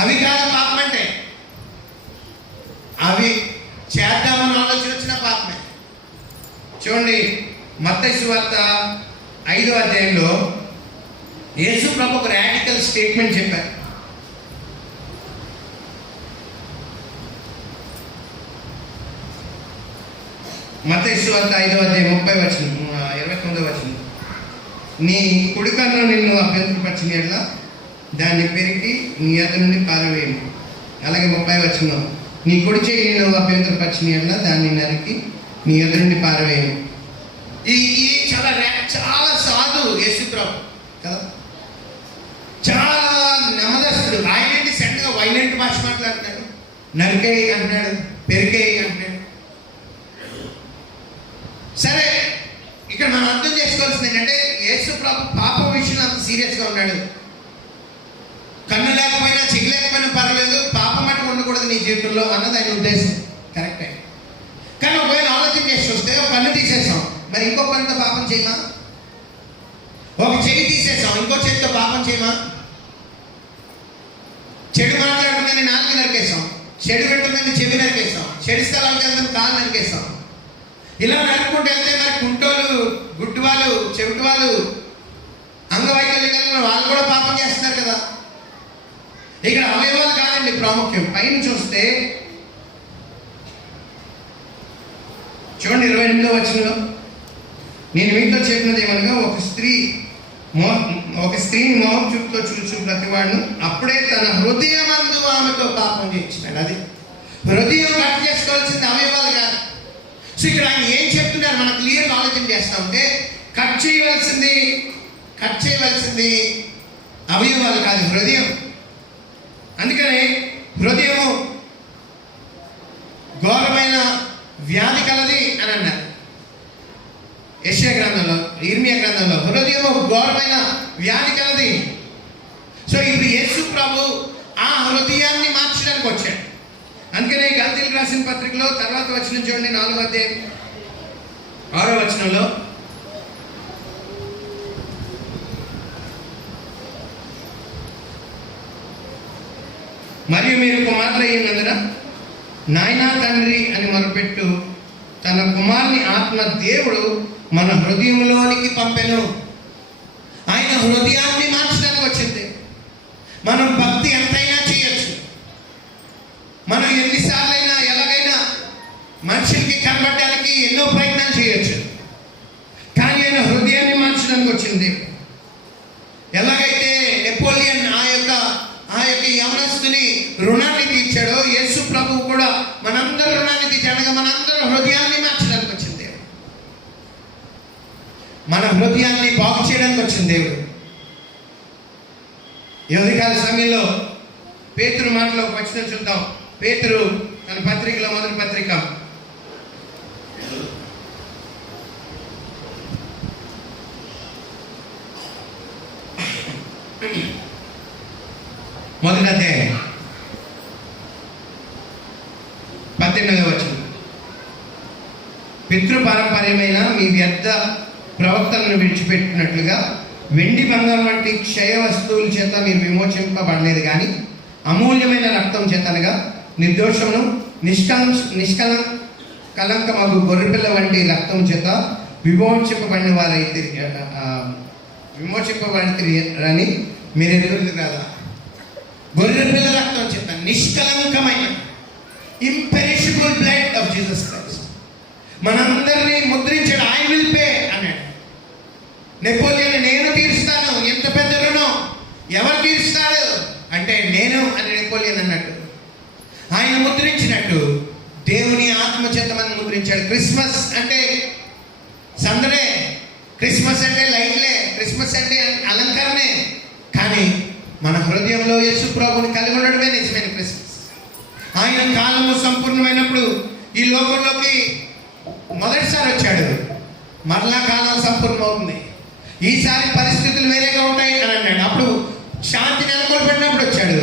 అవి కాదు పాపం అంటే. అవి చేద్దామని ఆలోచన వచ్చిన పాపమే. చూడండి, మత్తయి సువార్త 5వ అధ్యాయంలో యేసు ప్రభు ఒక రాడికల్ స్టేట్మెంట్ చెప్పారు. మత్తయి సువార్త 5వ అధ్యాయం 29వ వచనం. నీ కుడి కన్ను నిన్ను అభ్యంతరపరిచిన యెడల దాన్ని పెరికి నీ ఎదుట నుండి పారవేయము. అలాగే 30వ వచనం, నీ కుడి చెయ్యి నిన్ను అభ్యంతరపరిచిన యెడల దాన్ని నరికి నీ ఎదుట నుండి పారవేయము. ఈ చాలా సాధు యేసు ప్రభు కదా, చాలా నెమ్మదస్తుడు. ఆయన ఏంటి సడన్గా వైలెంట్ భాష మాట్లాడుతున్నాడు. నరికేయి అంటున్నాడు, పెరికేయి అంటున్నాడు. సరే, ఇక్కడ మనం అర్థం చేసుకోవాల్సింది ఏంటంటే యేసు ప్రభు పాపం విషయంలో అంత సీరియస్గా ఉన్నాడు. కన్ను లేకపోయినా చెయ్యి లేకపోయినా పర్వాలేదు, పాపం మటుకు ఉండకూడదు నీ జీవితంలో అన్నది ఆయన ఉద్దేశం. కరెక్టే. కానీ ఒకవేళ ఆలోచన చేసి వస్తే ఒక కన్ను తీసేసాం, మరి ఇంకో కన్నుతో పాపం చేయమా? ఒక చెయ్యి తీసేసాం, ఇంకో చేతితో పాపం చేయమా? చెడు మాట్లాడుతుందని నాలుగు నరికేసాం, చెడు పెడుతుందని చెవి నరికేసాం, చెడు స్థలాలకు వెళ్తుంది కాలు నరికేసాం. ఇలా నరుకుంటూ వెళ్తే మరి కుంటోలు, గుడ్డివాళ్ళు, చెవిటి వాళ్ళు, అంగవైకల్యం కలిగిన వాళ్ళు కూడా పాపం చేస్తున్నారు కదా. ఇక్కడ అవయవాలు కాదండి ప్రాముఖ్యం. పైన చూస్తే చూడండి 28వ వచనంలో, నేను మీతో చెప్పినది ఏమనగా ఒక స్త్రీని మోహం చూపుతో చూచు ప్రతివాడును అప్పుడే తన హృదయమందు ఆమెతో పాపం చేయించినాడు. అది హృదయం కట్ చేసుకోవాల్సింది, అవయవాలు కాదు. సో ఇక్కడ ఆయన ఏం చెప్తున్నారు మనం క్లియర్గా ఆలోచన చేస్తా ఉంటే, కట్ చేయవలసింది అవయవాలు కాదు, హృదయం. అందుకని హృదయము ఘోరమైన వ్యాధి కలది అని అన్నారు యెషయా గ్రంథంలో, ఇర్మియా గ్రంథంలో. హృదయము ఘోరమైన వ్యాధి కలది. సో ఇప్పుడు యేసు ప్రభు ఆ హృదయాన్ని మార్చడానికి వచ్చాడు. అందుకనే గలతీయులకు రాసిన పత్రికలో తర్వాత వచనం చూడండి, 4వ అధ్యాయం 6వ వచనంలో, మరియు మీరు కుమారులు అయినందున నాయనా తండ్రి అని మొరపెట్టు తన కుమారుని ఆత్మ దేవుడు మన హృదయంలోనికి పంపెను. ఆయన హృదయాన్ని మార్చడానికి వచ్చింది. మనం భక్తి ఎంతైనా చేయొచ్చు, మనం ఎన్నిసార్లైనా ఎలాగైనా మనుషులకి కనబడడానికి ఎన్నో ప్రయత్నాలు చేయొచ్చు. కానీ ఆయన హృదయాన్ని మార్చడానికి వచ్చింది. ఎలాగైతే నెపోలియన్ ఆ యొక్క యవనస్తుని రుణాన్ని తీర్చాడో, యేసు ప్రభువు కూడా మనందరి రుణాన్ని తీర్చాడు. మనందరి హృదయాన్ని మార్చడానికి వచ్చింది దేవుడు. మన హృదయాన్ని బాగు చేయడానికి వచ్చింది దేవుడు. ఈ ఉదయకాల సమయంలో పేతురు మాటలో వచ్చిన చూద్దాం. పేతురు తన పత్రికలో మొదటి పత్రిక మొదటి అధ్యాయం 18వ వచనం. పితృపారంపర్యమైన మీ వ్యర్థ ప్రవక్తలను విడిచిపెట్టినట్లుగా వెండి బంగారం వంటి క్షయ వస్తువుల చేత మీరు విమోచింపబడలేదు, కానీ అమూల్యమైన రక్తం చేతనగా నిర్దోషమును కలంకమగు గొర్రెపిల్ల వంటి రక్తం చేత విమోచింపబడిన వారైతే విమోచింపబడిరని మీరు ఎదురు కదా. గొర్రెపిల్ల రక్తం చేత నిష్కలంకమైన imperishable blood of Jesus Christ మనందరినీ ముద్రించాడు. ఐ విల్ పే అన్నాడు. నెపోలియన్ నేను తీరుస్తాను. ఎంత పెద్ద రుణం ఎవరు తీరుస్తాడు అంటే నేను అని నెపోలియన్ అన్నట్టు. ఆయన ముద్రించినట్టు దేవుని ఆత్మ చేత మనం ముద్రించాడు. క్రిస్మస్ అంటే సందడే, క్రిస్మస్ అంటే లైట్లే, క్రిస్మస్ అంటే అలంకరణే. కానీ మన హృదయంలో యేసు ప్రభువుని కలిగి ఉండడమే నిజమైన క్రిస్మస్. ఆయన కాలము సంపూర్ణమైనప్పుడు ఈ లోకంలోకి మొదటిసారి వచ్చాడు. మరలా కాలం సంపూర్ణమవుతుంది. ఈసారి పరిస్థితులు వేరేగా ఉంటాయి అని అన్నాడు. అప్పుడు శాంతి నెలకొల్పడినప్పుడు వచ్చాడు.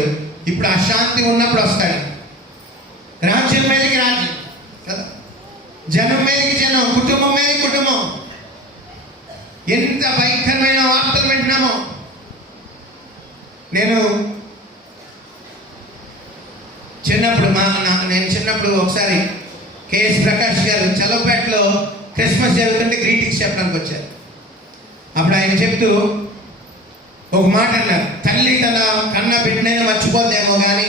ఇప్పుడు ఆ శాంతి ఉన్నప్పుడు వస్తాడు. రాజ్యం మీదకి రాజ్యం కదా, జనం మీదకి జనం, కుటుంబం మీదకి కుటుంబం. ఎంత భయంకరమైన వార్తలు వింటున్నామో. నేను చిన్నప్పుడు ఒకసారి కేఎస్ ప్రకాష్ గారు చలవపేటలో క్రిస్మస్ జరుగుతుంటే గ్రీటింగ్స్ చెప్పడానికి వచ్చారు. అప్పుడు ఆయన చెప్తూ ఒక మాట అన్నారు, తల్లి తన కన్న బిడ్డనైనా మర్చిపోద్దేమో కానీ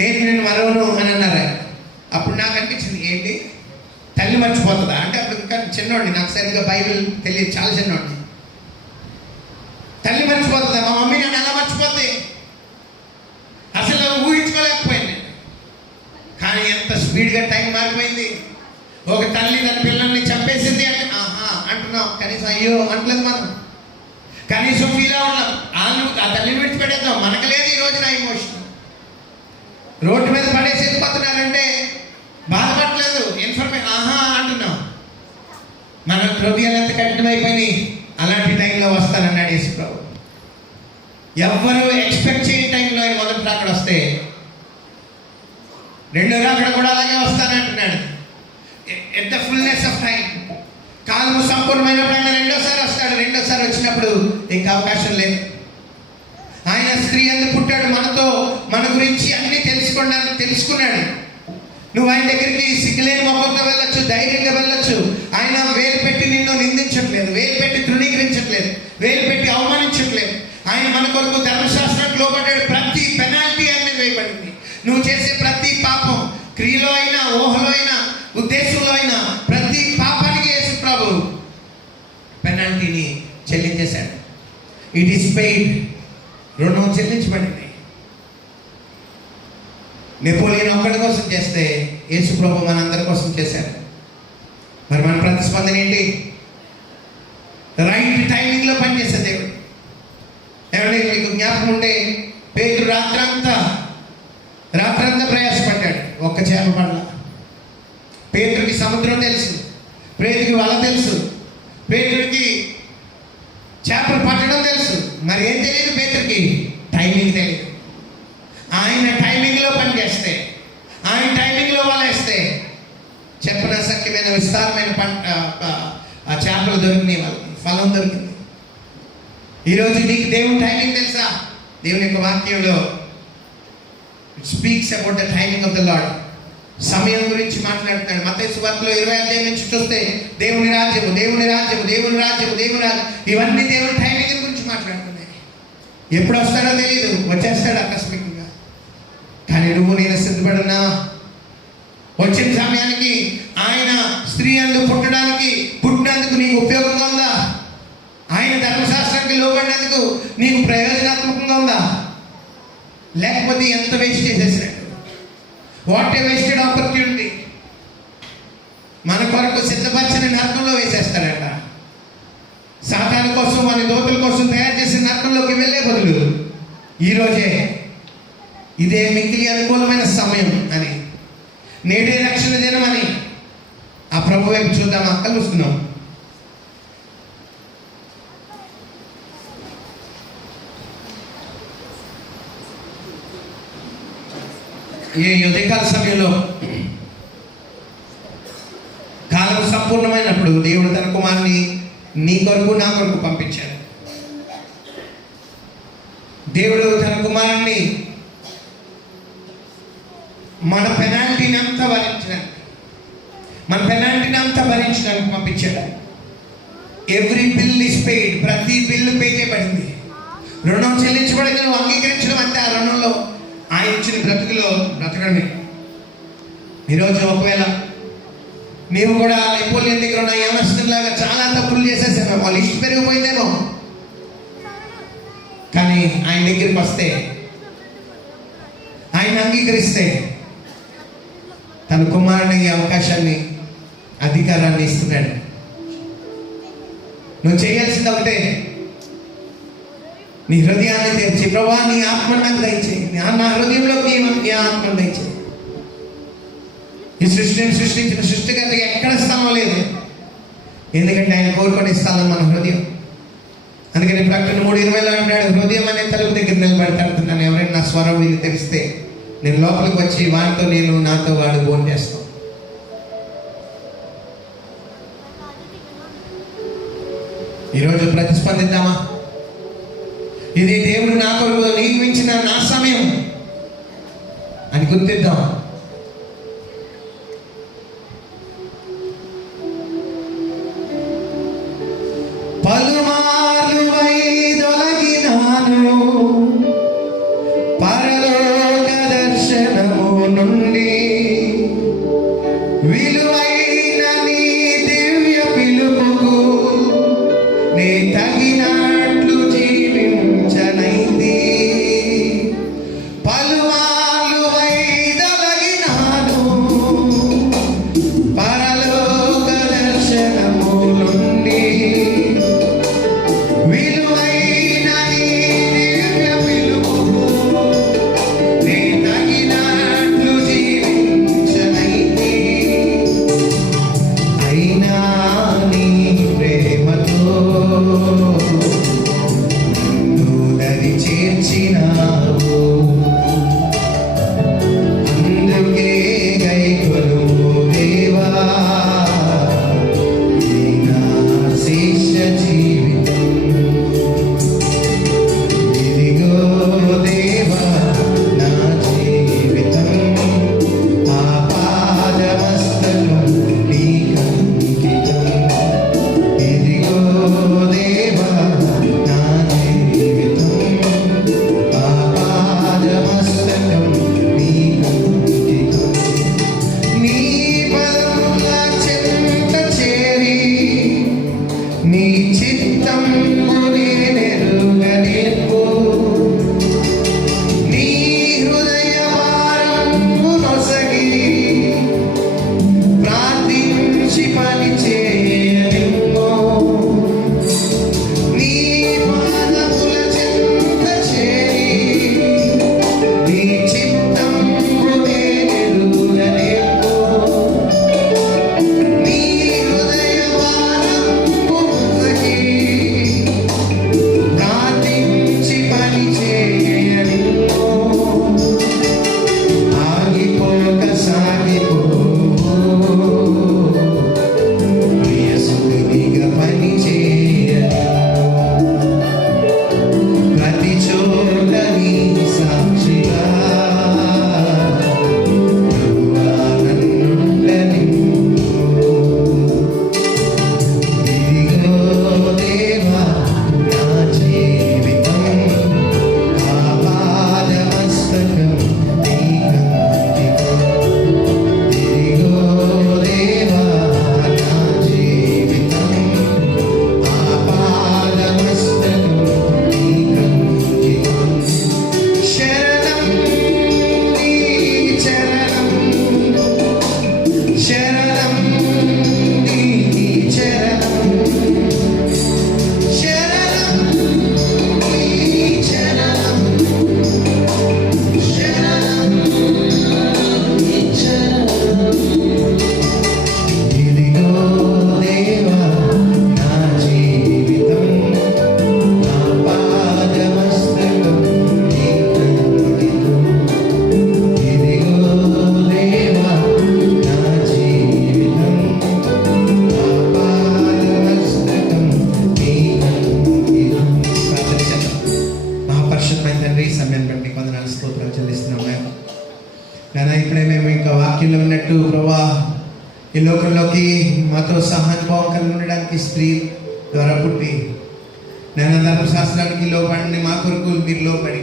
నేను మరవను అని అన్నారు ఆయన. అప్పుడు నాకు అనిపించింది, ఏంటి తల్లి మర్చిపోతుందా అంటే. అప్పుడు ఇంకా చిన్నోడిని, నాకు సరిగ్గా బైబిల్ తెలియదు, చాలా చిన్నోడిని. తల్లి మర్చిపోతుందా? మా మమ్మీ నన్ను ఎలా మర్చిపోద్ది? అసలు ఊహించుకోలేకపోయింది. కానీ ఎంత స్పీడ్గా టైం మారిపోయింది. ఒక తల్లి తన పిల్లల్ని చంపేసింది అంటే అంటున్నాం, కనీసం అయ్యో అంటలేదు మనం. కనీసం ఫీల్ అవ్వడం, ఆ తల్లిని విడిచిపెట్టేద్దాం, మనకు లేదు ఈ రోజున ఎమోషన్. రోడ్డు మీద పడేసి వెళ్ళిపోతున్నారంటే బాధపడలేదు, ఇన్ఫర్మేషన్ అంటున్నాం. మన హృదయాలు ఎంత కఠినమైపోయినాయి. అలాంటి టైంలో వస్తానన్నాడు యేసు ప్రభు. ఎవ్వరూ ఎక్స్పెక్ట్ చేయని టైంలో ఆయన మొదటి రాకడ వస్తే, రెండో రాకడ కూడా అలాగే వస్తానంటున్నాడు. At the fullness of time, కాలము సంపూర్ణమైనప్పుడు ఆయన రెండోసారి వస్తాడు. రెండోసారి వచ్చినప్పుడు ఇంకా అవకాశం లేదు. ఆయన స్త్రీ ఎందుకు పుట్టాడు, మనతో మన గురించి అన్ని తెలుసుకున్నాడు. నువ్వు ఆయన దగ్గరికి సిగ్గులేని మొహంతో వెళ్ళొచ్చు, ధైర్యంగా వెళ్ళొచ్చు. ఆయన వేలు పెట్టి నిన్ను నిందించట్లేదు, వేలు పెట్టి తృణీకరించట్లేదు, వేలు పెట్టి అవమానించట్లేదు. ఆయన మన కొరకు ధర్మశాస్త్రానికి లోబడ్డాడు. ప్రతి పెనాల్టీ ఆయన మీద వేయబడింది. నువ్వు చేసే ప్రతి పాపం, క్రియలో అయినా, ఊహలో అయినా, ఉద్దేశంలో అయినా, ప్రతి పాపానికి యేసు ప్రభు పెనాల్టీని చెల్లించేశాడు. It is paid. రుణం చెల్లించబడింది. నెపోలియన్ ఒక్కడి కోసం చేస్తే యేసు ప్రభు మనందరి కోసం చేశాడు. మరి మన ప్రతిస్పందన ఏంటి? రైట్ టైమింగ్లో పనిచేసే దేవుడు. ఏమంటే మీకు జ్ఞాపకం ఉంటే పేతురు రాత్రంతా ప్రయాసపడ్డాడు, ఒక్క చేప పడల. పేతురికి సముద్రం తెలుసు, పేతురికి వల తెలుసు, పేతురికి చేపలు పట్టడం తెలుసు. మరి ఏం తెలియదు పేతురికి? టైమింగ్ తెలియదు. ఆయన టైమింగ్లో పనిచేస్తే, ఆయన టైమింగ్లో వలేస్తే చెప్పనసక్యమైన విస్తారమైన ఆ చేపలు దొరికినాయి, వాళ్ళకి ఫలం దొరికింది. ఈరోజు నీకు దేవుని టైమింగ్ తెలుసా? దేవుని యొక్క వాక్యంలో it speaks about the timing of the lord. సమయం గురించి మాట్లాడుతున్నాడు. మత్తయి సువార్తలో 20వ అధ్యాయం నుంచి చూస్తే దేవుని రాజ్యము, దేవుని రాజ్యము, దేవుని రాజ్యము, దేవుని రాజ్యం, ఇవన్నీ దేవుని టైమింగ్ గురించి మాట్లాడుతున్నాయి. ఎప్పుడు వస్తాడో తెలియదు, వచ్చేస్తాడు ఆకస్మికంగా. కానీ నువ్వు నేను సిద్ధపడున్నా? వచ్చిన సమయానికి ఆయన స్త్రీ అందు పుట్టినందుకు నీకు ఉపయోగంగా ఉందా? ఆయన ధర్మశాస్త్రానికి లోబడినందుకు నీకు ప్రయోజనాత్మకంగా ఉందా? లేకపోతే ఎంత వేస్ట్ చేసేసినట్టు? What a wasted opportunity. మన కొరకు సిద్ధపరిచిన నరకంలో వేసేస్తాడట. సాతాను కోసం, మన దోతుల కోసం తయారు చేసిన నరకంలోకి వెళ్ళే బదులు ఈరోజే ఇదే మిక్కిలి అనుకూలమైన సమయం అని, నేడే రక్షణ దినం అని ఆ ప్రభు వైపు చూద్దాం. కలుస్తున్నాం. ఈ ఉదయకాల సమయంలో కాలం సంపూర్ణమైనప్పుడు దేవుడు తన కుమారుని నీ కొరకు నా కొరకు పంపించాడు. దేవుడు తన కుమారుని మన పెనాల్టీని అంతా భరించడానికి పంపించాడు. Every bill is paid. ప్రతి బిల్లు పే చేయబడింది. రుణం చెల్లించబడింది. నువ్వు అంగీకరించడం అంతే. ఆ రుణంలో ఆయన ఇచ్చిన బ్రతుకులో బ్రతకడమే. ఈరోజు ఒకవేళ నీవు కూడా నెపోలియన్ దగ్గర ఉన్న యవనస్తులాగా చాలా తప్పులు చేసేసాను, వాళ్ళ ఇష్టం పెరిగిపోయిందేమో. కానీ ఆయన దగ్గరికి వస్తే, ఆయన అంగీకరిస్తే తన కుమారుని అవకాశాన్ని, అధికారాన్ని ఇస్తున్నాడు. నువ్వు చేయాల్సింది ఒకటే, నీ హృదయాన్ని తెరిచి, ప్రభువా నీ ఆత్మను నాకు దయచేయి, నా హృదయంలో నీ ఆత్మను దయచేయి. ఈ సృష్టిని సృష్టించిన సృష్టికర్తకి ఎక్కడ స్థలం లేదు. ఎందుకంటే ఆయన కోరుకునే స్థలం మన హృదయం. అందుకని ప్రకటన 3:20 అంటాడు, హృదయం అనే తలుపు దగ్గర నిలబడతాడుతున్నాను. ఎవరైనా నా స్వరం వీళ్ళు తెలిస్తే నేను లోపలికి వచ్చి వాడితో నేను, నాతో వాడు భోజనం చేస్తాం. ఈరోజు ప్రతిస్పందిద్దామా? ఇది దేవుడు నా కొరకు నియమించిన నా సమయం అని గుర్తిద్దాం. పలుమార్లు వైదొలగినాను పరలోక దర్శనము నుండి, విలువైన నీ దివ్య పిలుపుకు నే తగినట్లు జీవించనైంది. పలుమార్లు వైదొలగినాను ప్రభా ఈ లోకంలోకి మాతో సహానుభావం కలిగి ఉండడానికి స్త్రీ ద్వారా పుట్టి నేను ధర్మశాస్త్రానికి లోపడి మా కొరకు మీరు లోపడి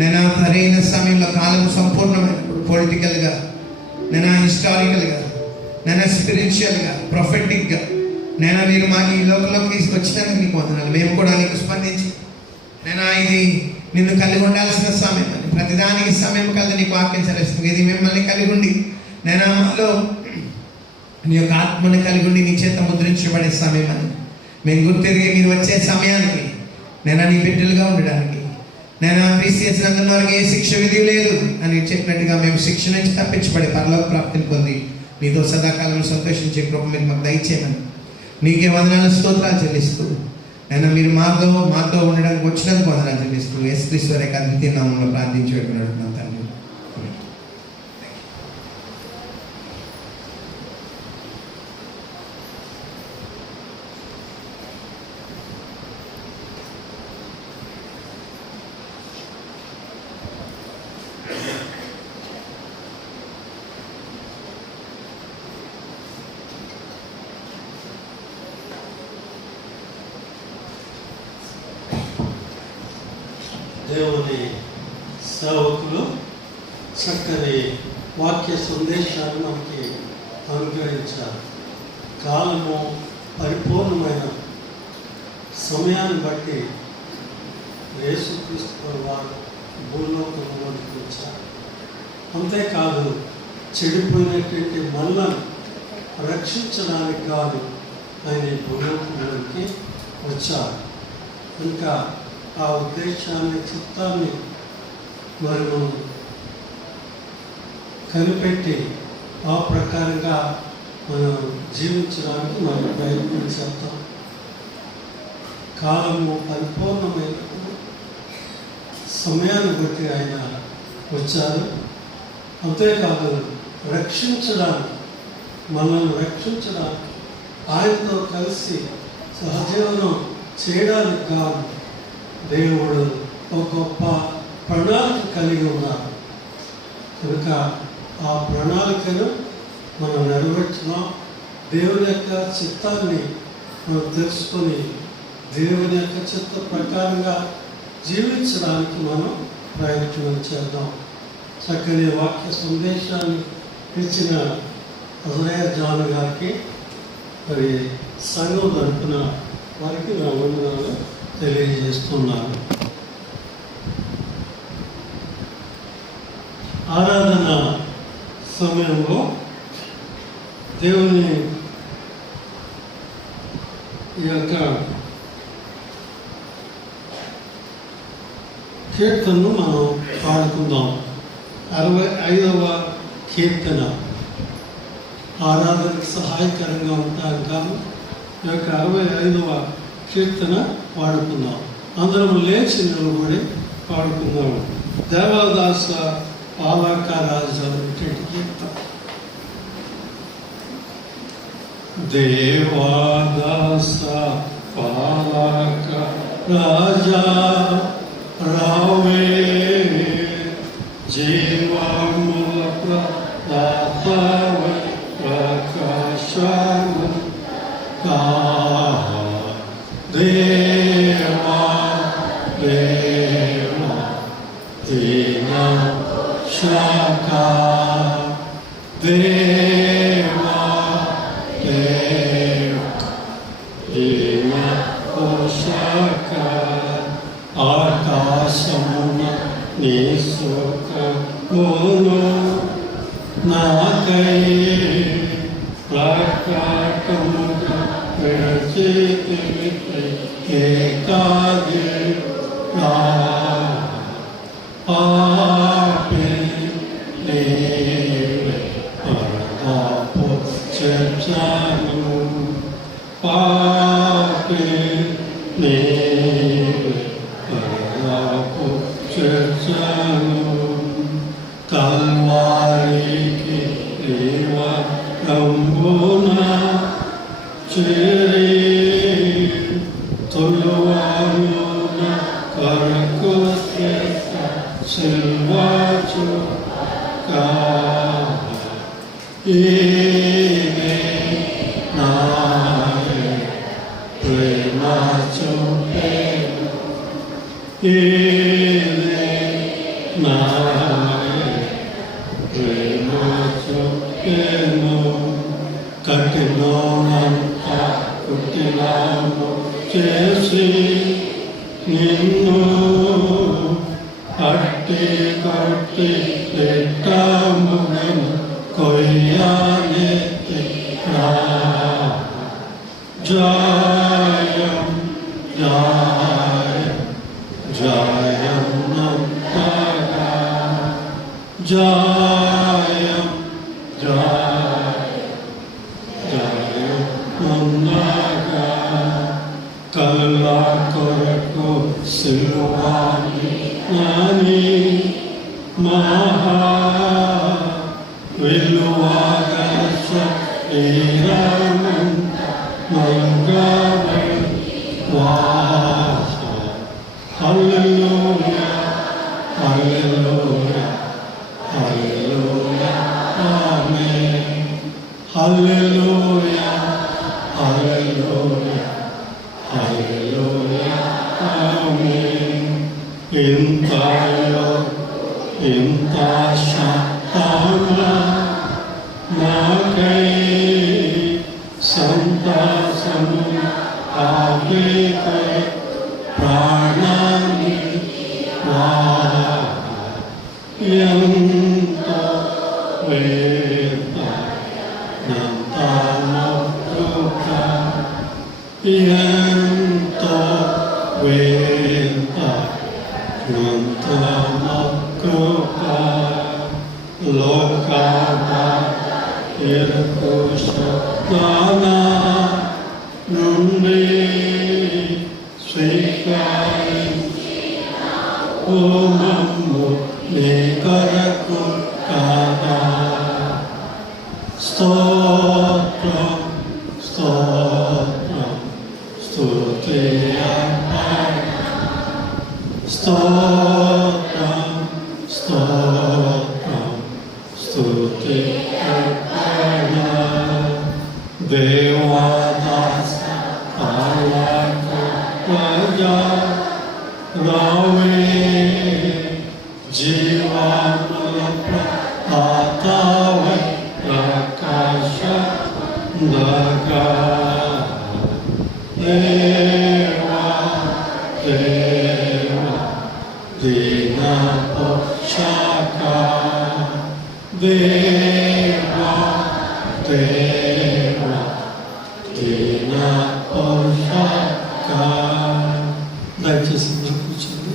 నేను సరైన సమయంలో కాలం సంపూర్ణమైనప్పుడు పొలిటికల్గా నేను హిస్టారికల్గా నేను స్పిరిచువల్గా ప్రొఫెటిక్గా నేను మీరు మాకు ఈ లోకంలోకి వచ్చినందుకు నీకు వందనాలు. మేము కూడా నీకు స్పందించి నేను ఇది నిన్ను కలిగి ఉండాల్సిన సమయం అని ప్రతిదానికి సమయం కలిగి నీకు వాక్యం చదివిస్తుంది. ఇది మిమ్మల్ని కలిగి ఉండి నేను మాలో నీ యొక్క ఆత్మని కలిగి ఉండి నీ చేత ముద్రించబడే సమయం అని మేము గుర్తిరిగి మీరు వచ్చే సమయానికి నేను నీ బిడ్డలుగా ఉండడానికి నేను PCS రంగం వరకు ఏ శిక్ష విధి లేదు అని చెప్పినట్టుగా మేము శిక్ష నుంచి తప్పించబడే పరలోక ప్రాప్తిని పొంది మీతో సదాకాలం సంతోషించే కృప మీరు మాకు దయచేయమని నీకే వందనాలు స్తోత్రాలు చెల్లిస్తూ నేను మీరు మాతో ఉండడానికి వచ్చినందుకు వందనాలు చెల్లిస్తూ యేసుక్రీస్తు యొక్క అద్వితీయ నామములో ప్రార్థించి పెట్టుకున్నాను తండ్రి. దేవుని సేవకులు చక్కని వాక్య సందేశాలు మనకి అనుగ్రహించారు. కాలము పరిపూర్ణమైన సమయాన్ని బట్టి యేసుక్రీస్తు వారు భూలోకంలోకి వచ్చారు. అంతేకాదు చెడిపోయినటువంటి మనలను రక్షించడానికి కాదు ఆయన భూలోకంలోకి వచ్చారు. ఇంకా ఆ ఉద్దేశాన్ని చిత్తాన్ని మనం కనిపెట్టి ఆ ప్రకారంగా మనం జీవించడానికి మనం ప్రయత్నం చేద్దాం. కాలము పరిపూర్ణమైన సమయాన్ని బట్టి ఆయన వచ్చారు. అంతేకాదు రక్షించడానికి మనల్ని రక్షించడానికి ఆయనతో కలిసి సహజీవనం చేయడానికి కాదు దేవుడు ఒక గొప్ప ప్రణాళిక కలిగి ఉన్నారు. కనుక ఆ ప్రణాళికను మనం నెరవేర్చున్నాం. దేవుని యొక్క చిత్తాన్ని మనం తెలుసుకొని దేవుని యొక్క చిత్త ప్రకారంగా జీవించడానికి మనం ప్రయత్నం చేద్దాం. చక్కని వాక్య సందేశాన్ని ఇచ్చిన అజరయ్య జాన్ గారికి మరి సంఘం తరపున వారికి నా వందనాలు తెలియజేస్తున్నాను. ఆరాధన సమయంలో దేవుని యొక్క కీర్తనను మనం పాడుకుందాం. 65వ కీర్తన ఆరాధనకు సహాయకరంగా ఉంటారు కాదు. ఈ యొక్క 65వ కీర్తన పాడుకుందాం. అందరం లేచి నిలబడి పాడుకుందాం. దేవదాస పాలకరాజు కీర్తన. దేవదాస పాలక రాజా రావే జీవముల ప్రతాపవై ప్రకాశము దేవా దేవా దీన శాఖా దేవా దేవా దీన శాఖా ఆకాశమున నీ సుఖమును నాకై ప్రకాశముగా విడచితివి ఏకాది పాపి నీవే పరదాపు చేర్చాను పాపి నీవే పరదాపు చేర్చాను కల్వారికి రంగున చేరి తొలువారున కరకు సిల్వాచు 이내 나의 ప్రేమ చూపెను ఇదే నాయ ప్రేమ చూపెను కఠినమంతా కుటిలము చేసి నిన్ను అట్టి కట్టి పెట్టముగను కొయ్యాలెత్తి రా జయం జయం జయం నంతగా జయం జయం జయం నంతగా కళ్ళ కొరకు సిలువాని అని మహా విలువగల ఈరమంత మల్గవై వాస హల్లెలూయా హల్లెలూయా హల్లెలూయా ఆమేన్ హల్లెలూయా హల్లెలూయా హల్లెలూయా ఆమేన్ ఇంతయో ఇంత శాంతమ నాకై సంతాసము ఆవేకై ప్రాణాన్ని ఎంతో వేద నంతానో కృప ఎంతో వేద నంతానో కృప లోకాన ఎరుకుశోధనా నుండి స్వీకరించినావు మమ్ము నీ కొరకు కాదా స్తోత్రం స్తోత్రం స్తుతి స్తోత్రం స్తోత్రం స్తుతి దేవాదాస పాలక ప్రజా రావే జీవాముల ప్రతావై ప్రకాశ దగా దేవా దేవా దీన పోషక దేవా దేవా దీన పోషక దయచేసి మీరు కూర్చోండి.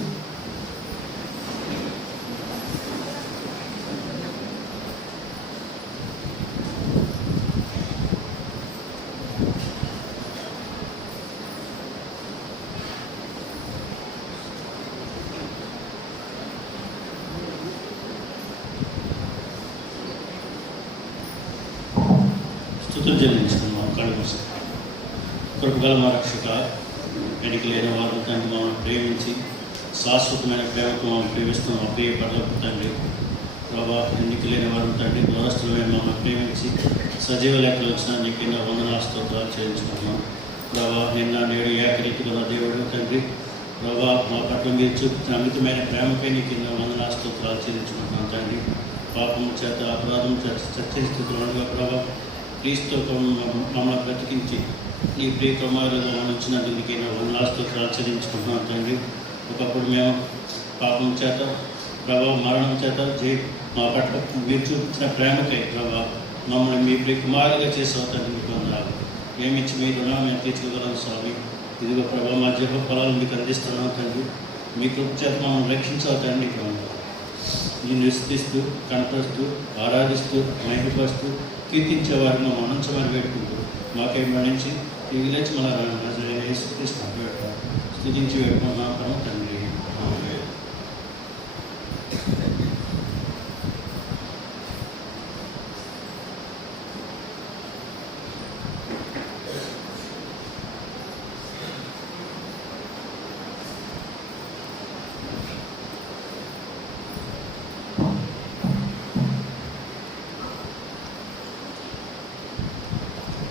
స్తుతులు చెల్లించుకున్నాం కళ్ళు మూసుకు కృపగల మా రక్షక ఎన్నిక లేని వారు తండ్రి మమ్మల్ని ప్రేమించి శాశ్వతమైన ప్రేమకు మమ్మల్ని ప్రేమిస్తున్నాం ప్రియ పడలకు తండ్రి ప్రభా ఎన్నిక లేని వారు తండ్రి దూరస్తులమైన మమ్మల్ని ప్రేమించి సజీవ లెక్కలు వచ్చిన నీకు ఎన్నో వందనాల స్తోత్రాలు చేయించుకుంటున్నాం ప్రభా నిన్న నేడు ఏకరీతిగా దేవుడు తండ్రి ప్రభా మా పట్ల మీరు చూపుతున్న అమితమైన ప్రేమపై నీకు ఎన్నో వందనాల స్తోత్రాలు చెల్లించుకుంటున్నాం తండ్రి పాపం చేత అపరాధం చేత చచ్చే స్థితిలో ఉండగా ప్రభా క్రీస్తుతో మమ్మల్ని బ్రతికించి ఈ ప్రియ కుమారులుగా మనం వచ్చినందుకు నీకు ఎన్నో వందనాల స్తోత్రాలు చెల్లించుకుంటున్నాం తండ్రి ఒకప్పుడు మేము పాపం చేత ప్రభావ మరణం చేత మా పట్ల మీరు చూపించిన ప్రేమకై ప్రభావ మమ్మల్ని మీ ప్రియ కుమారులుగా చేసావు తండ్రి మీకు వందనాలు ఏమిచ్చి మీ రుణం మేము తీర్చుకోగలం స్వామి ఇదిగో ప్రభావ మా జీవ ఫలాలు మీకు అందిస్తున్నాం తండ్రి మీ కృప చేత మమ్మల్ని రక్షించావు తండ్రి నీకు వందనాలు నేను విస్తరిస్తూ కనపరుస్తూ ఆరాధిస్తూ మహిమపరుస్తూ కీర్తించే వారిని మా మనసుమని పెట్టుకుంటూ మాకేం మరణించి తిరిగి లేచి మన యేసుక్రీస్తు స్థుతించి పెట్టుకున్నాం తండ్రి ఆమేన్.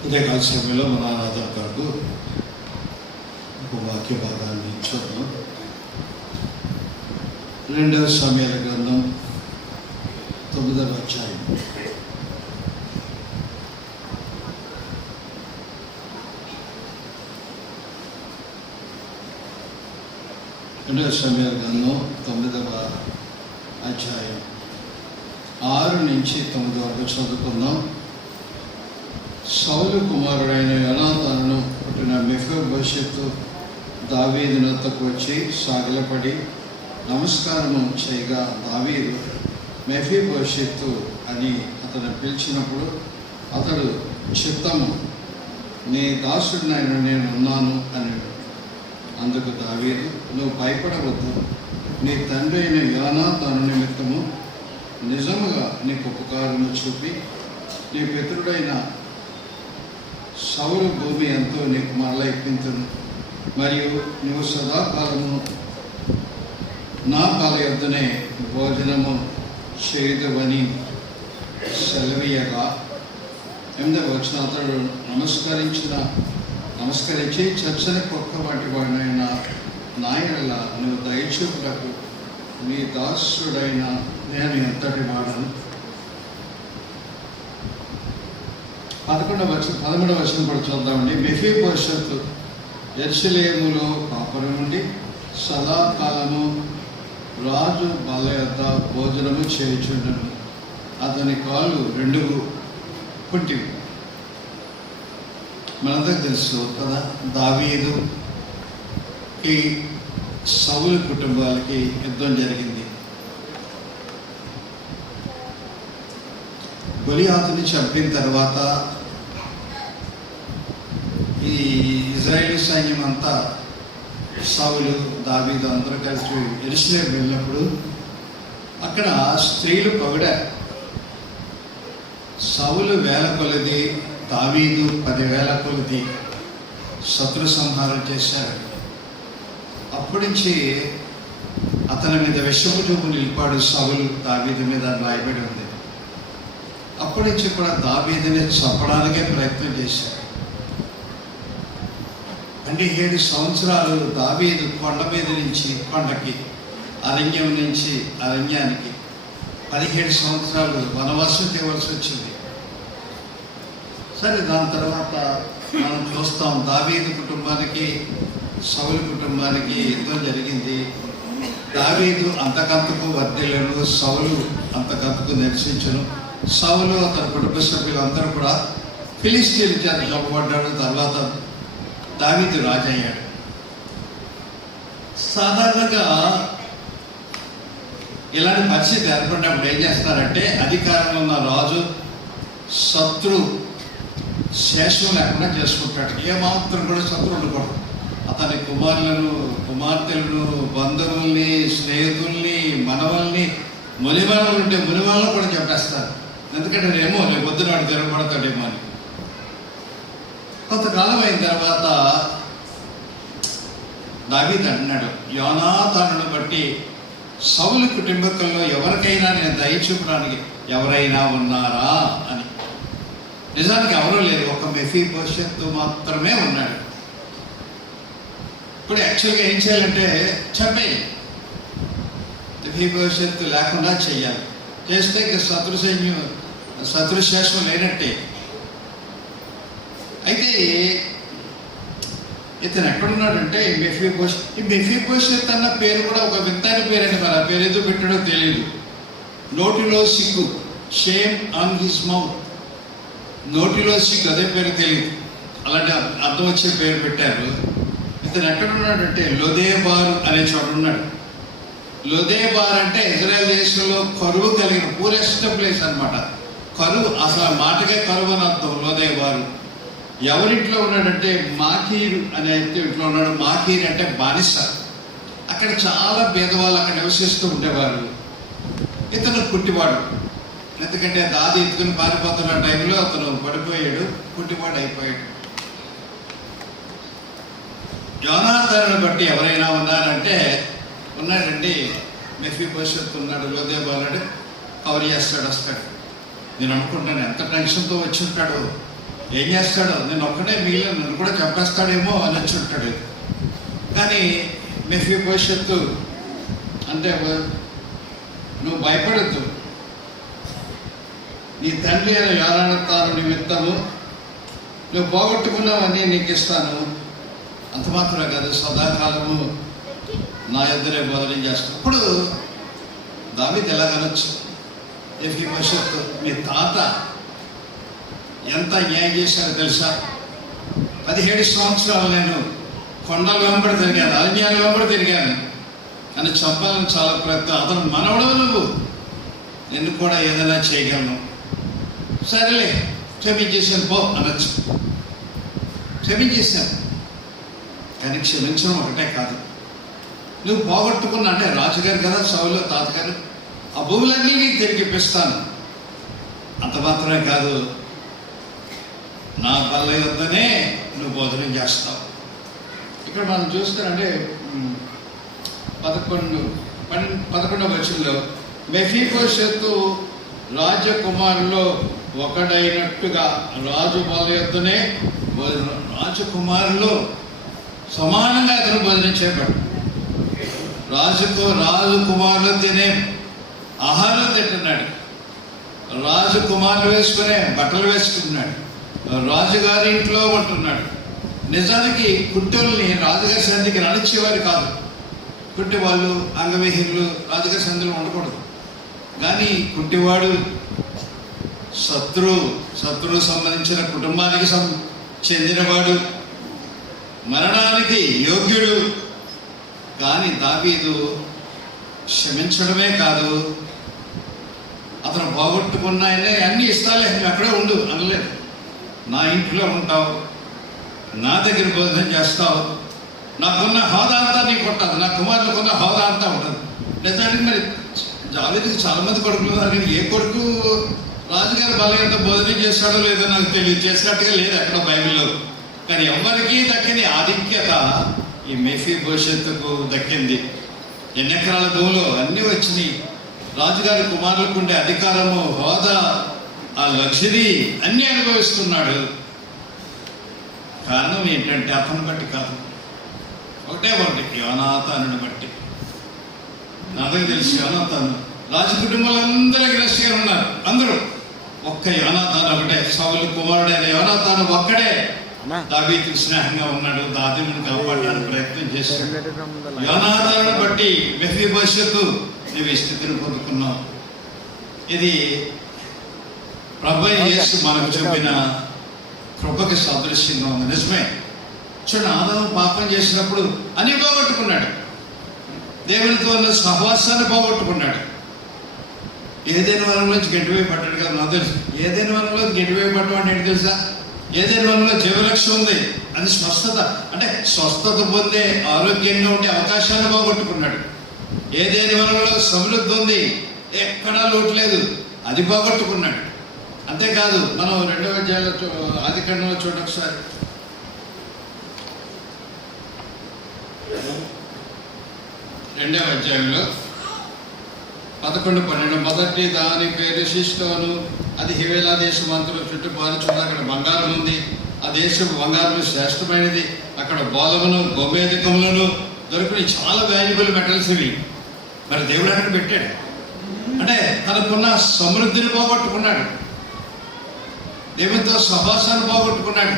ఉదయకాల సమయంలో మన ఆరాధన కొరకు ఒక వాక్య భాగాన్ని చూద్దాం. 2వ సమయాల గ్రంథం 9వ అధ్యాయం. రెండవ సమయాల గ్రంథం 9వ అధ్యాయం 6 నుంచి 9 వరకు చదువుకుందాం. సౌలు కుమారుడైన యోనాతానును పుట్టిన మెఫీబోషెతు దావీదు నొద్దకు వచ్చి సాగిలపడి నమస్కారము చేయగా, దావీదు మెఫీబోషెతు అని అతను పిలిచినప్పుడు అతడు, చిత్తము, నీ దాసుడినైన నేను ఉన్నాను అన్నాడు. అందుకు దావీదు, నువ్వు భయపడవద్దు, నీ తండ్రి అయిన యోనాతాను నిమిత్తము నిజముగా నీకు ఉపకారము చూపి నీ పితరుడైన సౌలు భూమి ఎంతో నీకు మరల ఇప్పించును, మరియు నువ్వు సదాకాలము నా కాల యొద్దనే భోజనము చేయదువని సెలవీయగా, 8వ వచనం, అతడు నమస్కరించి చచ్చని కుక్క వంటి వాడినైన నా యెడల నువ్వు దయచూపుటకు నీ దాసుడైన నేను ఎంతటి వాడను. 11వ వచనం కూడా చూద్దామండి. మెఫీబోషెతు యెరూషలేములో కాపురం నుండి సదాకాలము రాజు బల్ల యొద్ద భోజనము చేయుచుండెను. అతని కాళ్ళు 2 కుంటివి. మనందరికీ తెలుసు కదా, దావీదుకి సౌలు కుటుంబాలకి యుద్ధం జరిగింది. గొలియాతుని చంపిన తర్వాత ఈ ఇజ్రాయేలీ సైన్యం అంతా సౌలు, దావీదు అందరూ కలిసి యెరూషలేము వెళ్ళినప్పుడు అక్కడ స్త్రీలు పొగిడారు. సౌలు 1000 కొలది, దావీదు 10,000 కొలది శత్రు సంహారం చేశారు. అప్పటి నుంచి అతని మీద విషపు చూపు నిలిపాడు సౌలు, దావీదు మీద రాయబడి ఉంది. అప్పటి నుంచి కూడా దావీదుని చంపడానికే ప్రయత్నం చేశారు. అంటే 7 సంవత్సరాలు దావీదు కొండ మీద నుంచి కొండకి, అరణ్యం నుంచి అరణ్యానికి 17 సంవత్సరాలు వనవాసం చేయవలసి వచ్చింది. సరే, దాని తర్వాత మనం చూస్తాం, దావీదు కుటుంబానికి సౌలు కుటుంబానికి యుద్ధం జరిగింది. దావీదు అంతకంతకు వర్ధిల్లను, సౌలు అంతకంతకు నిరసించను. సౌలు అతని కుటుంబ సభ్యులందరూ కూడా ఫిలిస్తీన్ల చేత చంపబడ్డాడు. తర్వాత దావీదు రాజు అయ్యాడు. సాధారణంగా ఇలాంటి పరిస్థితి ఏర్పడినప్పుడు ఏం చేస్తారంటే, అధికారంలో ఉన్న రాజు శత్రు శేషం లేకుండా చేసుకుంటాడు. ఏమాత్రం కూడా శత్రు ఉండకూడదు. అతని కుమార్తెలను, బంధువుల్ని, స్నేహితుల్ని, మనవల్ని, మునివాళ్ళు ఉంటే మునివాళ్ళను కూడా చంపేస్తారు. ఎందుకంటే రేపు పొద్దున వాడు తిరగబడతాడేమో అని. కొంతకాలం అయిన తర్వాత దావీదు అంటున్నాడు, యోనాతానును బట్టి సౌలు కుటుంబీకుల్లో ఎవరికైనా నేను దయ చూపడానికి ఎవరైనా ఉన్నారా అని. నిజానికి ఎవరూ లేరు, ఒక మెఫీబోషెతు మాత్రమే ఉన్నాడు. ఇప్పుడు యాక్చువల్గా ఏం చేయాలంటే చంపేయి, మెఫీబోషెతు లేకుండా చెయ్యాలి. చేస్తే ఇక శత్రుశేషం లేనట్టే. అయితే ఇతను ఎక్కడున్నాడంటే ఈ మెఫీబోషెత్ అన్న పేరు కూడా ఒక వింతైన పేరండి. మరి ఆ పేరు ఏదో పెట్టాడో తెలియదు. నోటిలో సిగ్గు, షేమ్ ఆన్ హిస్ మౌత్. నోటిలో సిగ్గు, అదే పేరు తెలియదు, అలాంటి అర్థం వచ్చే పేరు పెట్టారు. ఇతను ఎక్కడున్నాడంటే లోదేబారు అనే చోట ఉన్నాడు. లోదేబార్ అంటే ఇజ్రాయెల్ దేశంలో కరువు కలిగిన పూరెస్ట్ ప్లేస్ అనమాట. కరువు, అసలు మాటకే కరువు అని అర్థం లోదేబారు. ఎవరింట్లో ఉన్నాడంటే మాకీరు అనే ఇంట్లో ఉన్నాడు. మాకీరు అంటే బానిస. అక్కడ చాలా పేదవాళ్ళు అక్కడ నివసిస్తూ ఉండేవారు. ఇతను పుట్టివాడు. ఎందుకంటే దాది ఎత్తుకుని పారిపోతున్న టైంలో అతను పడిపోయాడు, పుట్టివాడు అయిపోయాడు. యోనాతానును బట్టి ఎవరైనా ఉన్నారంటే ఉన్నాడండి. మెఫీబోషెతు ఉన్నాడు, లోదేబారు కవర్ చేస్తాడు, వస్తాడు. నేను అనుకుంటాను ఎంత టెన్షన్తో వచ్చి ఉంటాడు. ఏం చేస్తాడో, నేను ఒక్కడే మిగిలిన నన్ను కూడా చంపేస్తాడేమో అని వచ్చి ఉంటాడు. కానీ మెఫీబోషెతు అంటే, నువ్వు భయపడద్దు, నీ తండ్రి అయిన యోనాతాను నిమిత్తము నువ్వు పోగొట్టుకున్నావని నీకు ఇస్తాను. అంత మాత్రమే కాదు, సదాకాలము నా యొద్దనే బోధన చేస్తాను. ఇప్పుడు దావీదు ఎలాగనొచ్చు, మెఫీబోషెతు మీ తాత ఎంత న్యాయం చేశారో తెలుసా? 17 సంవత్సరాలు నేను కొండల వెంబడి తిరిగాను, అరణ్యాల వెంబడి తిరిగాను అని చంపాలని చాలా ప్రయత్నం. అతను మనవడవు నువ్వు, నిన్ను కూడా ఏదైనా చేయగలను. సరేలే క్షమించేసాను పో అనొచ్చు. క్షమించేశాను, కానీ క్షమించడం ఒకటే కాదు, నువ్వు పోగొట్టుకున్నా అంటే రాజుగారు కదా సౌలు తాతగారు, ఆ భూములన్నీ నీకు తిరిగి ఇప్పిస్తాను. అంత మాత్రమే కాదు, నా బల్ల యొద్దనే నువ్వు బోధనం చేస్తావు. ఇక్కడ మనం చూస్తానంటే 11వ వచనంలో మెఫీబోషెతు రాజకుమారులో ఒకడైనట్టుగా రాజు బల్ల యొద్దనే బోధన, రాజకుమారులో సమానంగా అతను బోధన చేయబడ్డాడు. రాజకుమారులు తినే ఆహారం తింటున్నాడు, రాజకుమారులు వేసుకునే బట్టలు వేసుకుంటున్నాడు, రాజుగారి ఇంట్లో ఉంటున్నాడు. నిజానికి కుట్టోళ్ళని రాజుగారి సన్నిధికి నడిచేవారు కాదు. కుట్టి వాళ్ళు అంగవిహీనులు రాజుగారి సన్నిధిలో ఉండకూడదు. కానీ కుట్టివాడు శత్రువు సంబంధించిన కుటుంబానికి చెందినవాడు, మరణానికి యోగ్యుడు. కానీ దావీదు క్షమించడమే కాదు, అతను పోగొట్టుకున్న అన్నీ ఇస్తాలే, నువ్వు అక్కడే ఉండు అనలేదు. నా ఇంట్లో ఉంటావు, నా దగ్గర బోధన చేస్తావు, నాకున్న హోదా అంతా నీకు ఉంటుంది, నా కుమారులకున్న హోదా అంతా ఉంటుంది. నిజానికి మరి దావీదుకి చాలా మంది కొడుకులు ఉన్నారు, కానీ ఏ కొడుకు రాజుగారి బలయంత బోధన చేశాడో లేదో నాకు తెలియదు, చేసినట్టుగా లేదు అక్కడ బైబిల్లో. కానీ ఎవరికీ దక్కని ఆధిక్యత ఈ మెఫీబోషెతుకు దక్కింది. 8 ఎకరాల భూమిలో అన్నీ వచ్చినాయి. రాజుగారి కుమారులకు ఉండే అధికారము, హోదా, ఆ లగ్జరీ అన్నీ అనుభవిస్తున్నాడు. కారణం ఏంటంటే అతను బట్టి కాదు, ఒకటే యోనాతానుని బట్టి. నాకు తెలిసి యోనాతాను రాజు కుటుంబాలందరూ గ్రస్ట్గా ఉన్నారు, అందరూ. ఒక్క యోనాతాను ఒకటే, సౌలు కుమారుడైన యోనాతాను ఒక్కడే దావీదుకు స్నేహంగా ఉన్నాడు, దావీదును కాపాడడానికి ప్రయత్నం చేశాడు. యోనాతాను బట్టి మెఫీబోషెతు నీవు ఈ స్థితిని పొందుకున్నావు. ఇది ప్రభువైన యేసు మనకు చూపిన కృపకి సాదృశ్యంగా ఉంది. నిజమే, చూడండి, ఆదాము పాపం చేసినప్పుడు అన్ని పోగొట్టుకున్నాడు, దేవునితో ఉన్న సహవాసాన్ని పోగొట్టుకున్నాడు. ఏదైనా వనంలోంచి గెంటివే పడ్డాడు కదా, నాకు తెలుసు. ఏదైనా వనంలో గెంటివే పడ్డం అంటే ఏంటి తెలుసా? ఏదైనా వనంలో జీవలక్ష్యం ఉంది, అది స్వస్థత, అంటే స్వస్థత పొందే ఆరోగ్యంగా ఉండే అవకాశాన్ని పోగొట్టుకున్నాడు. ఏదైనా వనంలో సమృద్ధి ఉంది, ఎక్కడా లోటు లేదు, అది పోగొట్టుకున్నాడు. అంతేకాదు, మనం 2వ అధ్యాయంలో ఆదికాండంలో చూడండి ఒకసారి. 2వ అధ్యాయంలో 11, 12 మొదటి దాని పేరు శిష్టోను, అది హివేలా దేశం అంతలో చుట్టుపారుచుంది. అక్కడ బంగారం ఉంది, ఆ దేశం బంగారం శ్రేష్టమైనది. అక్కడ బోధమును గోమేధికములను దొరికిన చాలా వాల్యుబుల్ మెటల్స్ ఇవి. మరి దేవుడు అక్కడ పెట్టాడు అంటే తనకున్న సమృద్ధిని పోగొట్టుకున్నాడు, దేవునితో సహవాసాన్ని పోగొట్టుకున్నాడు,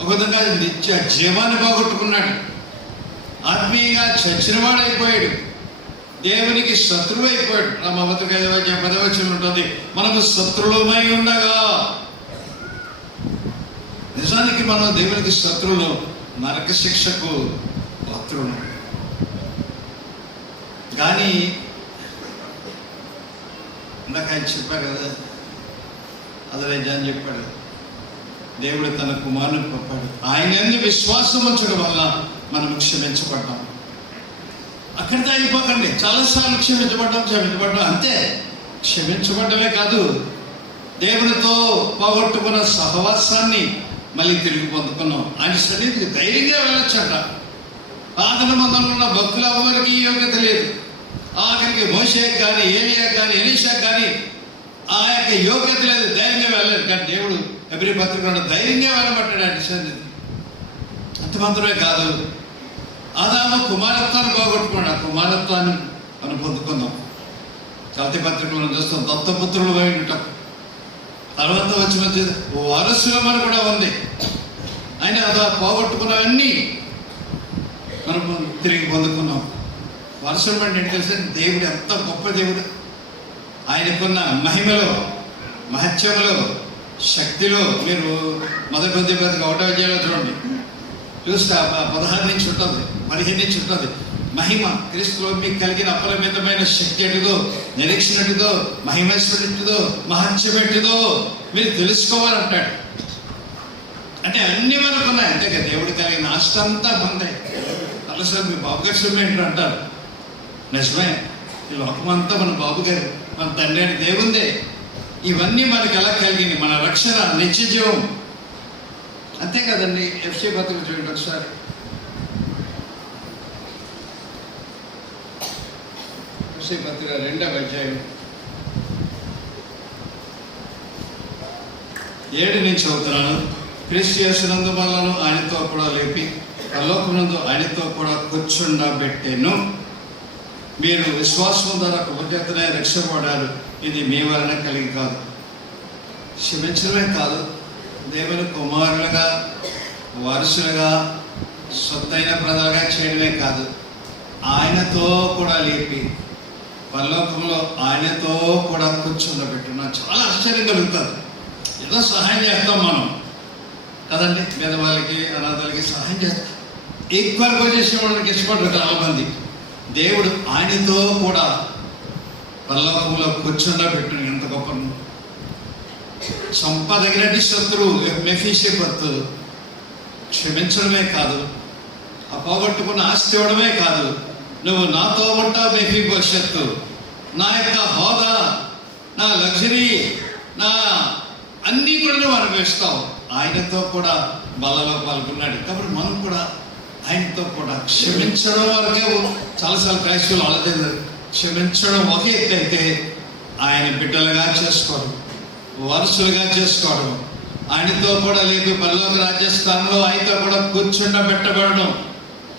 ఒక విధంగా నిత్య జీవాన్ని పోగొట్టుకున్నాడు, ఆత్మీయంగా చచ్చినవాడైపోయాడు, దేవునికి శత్రువు అయిపోయాడు. రామవతకు 5వ వచనం ఉంటుంది, మనము శత్రువులమై ఉండగా. నిజానికి మనం దేవునికి శత్రువులు, నరక శిక్షకు పాత్రులు. కానీ ఇందాక ఆయన చెప్పారు కదా, అదే జాన్ చెప్పాడు, దేవుడు తన కుమారుని పంపాడు, ఆయన యందు విశ్వాసం ఉంచడం వల్ల మనం క్షమించబడ్డాం. అక్కడితో అయిపోకండి, చాలాసార్లు క్షమించబడ్డాం అంతే. క్షమించబడ్డమే కాదు, దేవునితో పోగొట్టుకున్న సహవాసాన్ని మళ్ళీ తిరిగి పొందుకున్నాం. ఆయన సన్నిధికి ధైర్యంగా వెళ్ళొచ్చట. ఆదిన మందంలో ఉన్న భక్తులు ఎవరికి యోగ్యత లేదు. ఆఖరికి మోషేకి కానీ, ఏలియాకి కానీ, ఎలీషాకి కానీ ఆ యొక్క యోగ్యత లేదు, ధైర్యంగా వెళ్ళలేదు. కానీ దేవుడు ఎబ్రీ పత్రికలో ధైర్యంగా వెళ్ళమంటాడు ఆయన సన్నిధి. అంత మాత్రమే కాదు, ఆదాము కుమారత్వాన్ని పోగొట్టుకున్నాడు. ఆ కుమారత్వాన్ని మనం పొందుకుందాం. కల్తీ పత్రికలను చూస్తాం, దత్తపుత్రులు ఉంటాం. తర్వాత వచ్చిన వారసులమని కూడా ఉంది. ఆయన అలా పోగొట్టుకున్నవన్నీ మనం తిరిగి పొందుకున్నాం. వారసులం అంటే ఏంటి తెలుసా? దేవుడు ఎంత గొప్ప దేవుడు. ఆయనకున్న మహిమలో, మహత్యంలో, శక్తిలో మీరు మొదటి పత్రిక 1వ అధ్యాయంలో చూడండి, చూస్తే 16 నుంచి ఉంటుంది, 15 నుంచి ఉంటుంది. మహిమ క్రీస్తులో మీకు కలిగిన అపరిమితమైన శక్తి ఎటుదో, నిరీక్షణ ఎటుదో, మహిమేశ్వరుడిదో, మహత్యం ఎటుదో మీరు తెలుసుకోవాలంటాడు. అంటే అన్ని మనకు ఉన్నాయి. అంతేగా దేవుడు కలిగిన ఆస్తి అంతా పొందాయి. అలసలు మీ బాబు గారి సొమ్ము ఏంటో అంటారు. నిజమే, ఈ లోకమంతా మన బాబు గారు, మన తండ్రి అని దేవుందే. ఇవన్నీ మనకు ఎలా కలిగింది? మన రక్షణ, నిత్య జీవం. అంతే కదండి. ఎఫ్సీ పత్రిక చూడండి ఒకసారి. ఎఫ్సీ పత్రిక 2వ అధ్యాయం 7 నుంచి చదువుతున్నాను. క్రీస్తు యేసునందు మనలను ఆయనతో కూడా లేపి పరలోకమునందు ఆయనతో కూడా కూర్చుండబెట్టెను. మీరు విశ్వాసం ద్వారా కృపచేతనే రక్షపడ్డారు. ఇది మీ వలన కలిగి కాదు. క్షమించడమే కాదు, దేవుని కుమారులుగా, వారసులుగా, సొత్తైన ప్రజలుగా చేయడమే కాదు, ఆయనతో కూడా లేపి పరలోకంలో ఆయనతో కూడా కూర్చుండబెట్టున్నాం. చాలా ఆశ్చర్యం కలుగుతుంది. ఏదో సహాయం చేస్తాం మనం కదండి, పేదవాళ్ళకి, అనాథాలకి సహాయం చేస్తాం. ఈక్వల్గా చేసే వాళ్ళకి ఇష్టపడరు చాలా మంది. దేవుడు ఆయనతో కూడా పరలోకంలో కూర్చుండబెట్టును. ఎంత గొప్ప సంపదగినటి శత్రువు మెఫీషెబెతు క్షమించడమే కాదు, ఆ పోగొట్టుకున్న ఆస్తి ఇవ్వడమే కాదు, నువ్వు నాతో ఉంటావు మెఫీబోషెతు, నా యొక్క హోదా, నా లగ్జరీ, నా అన్నీ కూడా నువ్వు అనుభవిస్తావు. ఆయనతో కూడా బలలో పాల్గొన్నాడు. కాబట్టి మనం కూడా ఆయనతో కూడా క్షమించడం వరకే చాలాసార్లు క్రైస్తవులు ఆలోచన. క్షమించడం ఒక ఎత్తు అయితే ఆయన బిడ్డలుగా చేసుకోవడం, వారసులుగా చేసుకోవడం, ఆయనతో కూడా లేదు పరలోక రాజ్యస్థానంలో ఆయనతో కూడా కూర్చుండబెట్టబడడం.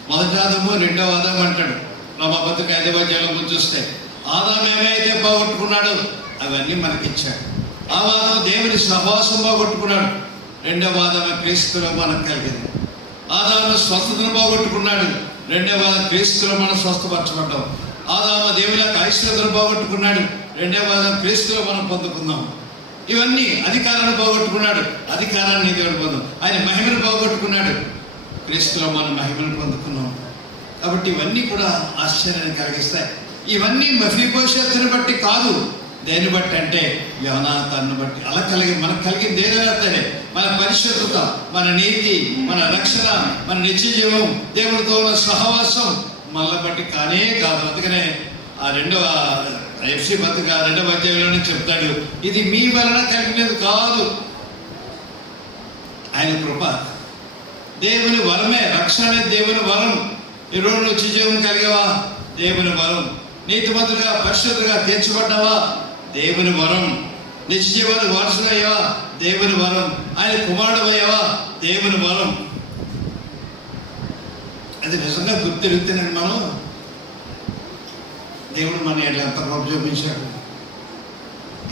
మొదటి ఆదాము, 2వ ఆదాము అంటాడు రోమాపత్రిక 5వ అధ్యాయంలో చూస్తే. ఆదాము ఏమైతే పోగొట్టుకున్నాడు అవన్నీ మనకిచ్చాడు. ఆదాము దేవుని సహవాసం పోగొట్టుకున్నాడు. 2వ ఆదాము క్రీస్తులో మనకు కలిగింది. ఆదాము స్వస్థతను పోగొట్టుకున్నాడు. 2వ ఆదాము క్రీస్తులో మనం స్వస్థపరచబడ్డాం. ఆదాము దేవుని యొక్క ఐశ్వర్యతను పోగొట్టుకున్నాడు. 2వ ఆదాము క్రీస్తులో మనం పొందుకుందాం. ఇవన్నీ అధికారాన్ని పోగొట్టుకున్నాడు. అధికారాన్ని దేవుడు పొందాం. ఆయన మహిమను పోగొట్టుకున్నాడు. క్రీస్తులో మనం మహిమను పొందుకున్నాం. కాబట్టి ఇవన్నీ కూడా ఆశ్చర్యాన్ని కలిగిస్తాయి. ఇవన్నీ మెఫీబోషెతుని బట్టి కాదు, దేన్ని బట్టి అంటే యోనాతాన్ని బట్టి. అలా మనకు కలిగింది ఏదైనా సరే, మన పరిశుద్ధత, మన నీతి, మన రక్షణ, మన నిత్య జీవం, దేవుడితో ఉన్న సహవాసం మనల్ని బట్టి కానే కాదు. అందుకనే ఆ 2వ ఎఫ్సీ పత్రిక 2వ అధ్యాయంలోనే చెప్తాడు, ఇది మీ వలన కలిగినది కాదు, ఆయన కృప, దేవుని వరమే. రక్షణ దేవుని వరం. ఈరోజు నిత్య జీవం కలిగేవా? దేవుని వరం. నీతిమంతులుగా, పరిశుద్ధులుగా తీర్చబడ్డావా? దేవుని వరం. నిత్య జీవానికి వారసులయ్యావా? దేవుని వరం. ఆయన కుమారుడు అయ్యావా? దేవుని వరం. అది నిజంగా గుర్తిరుగుతున్నాను. మనం దేవుడు మన ఎంత కృప చూపించాడు.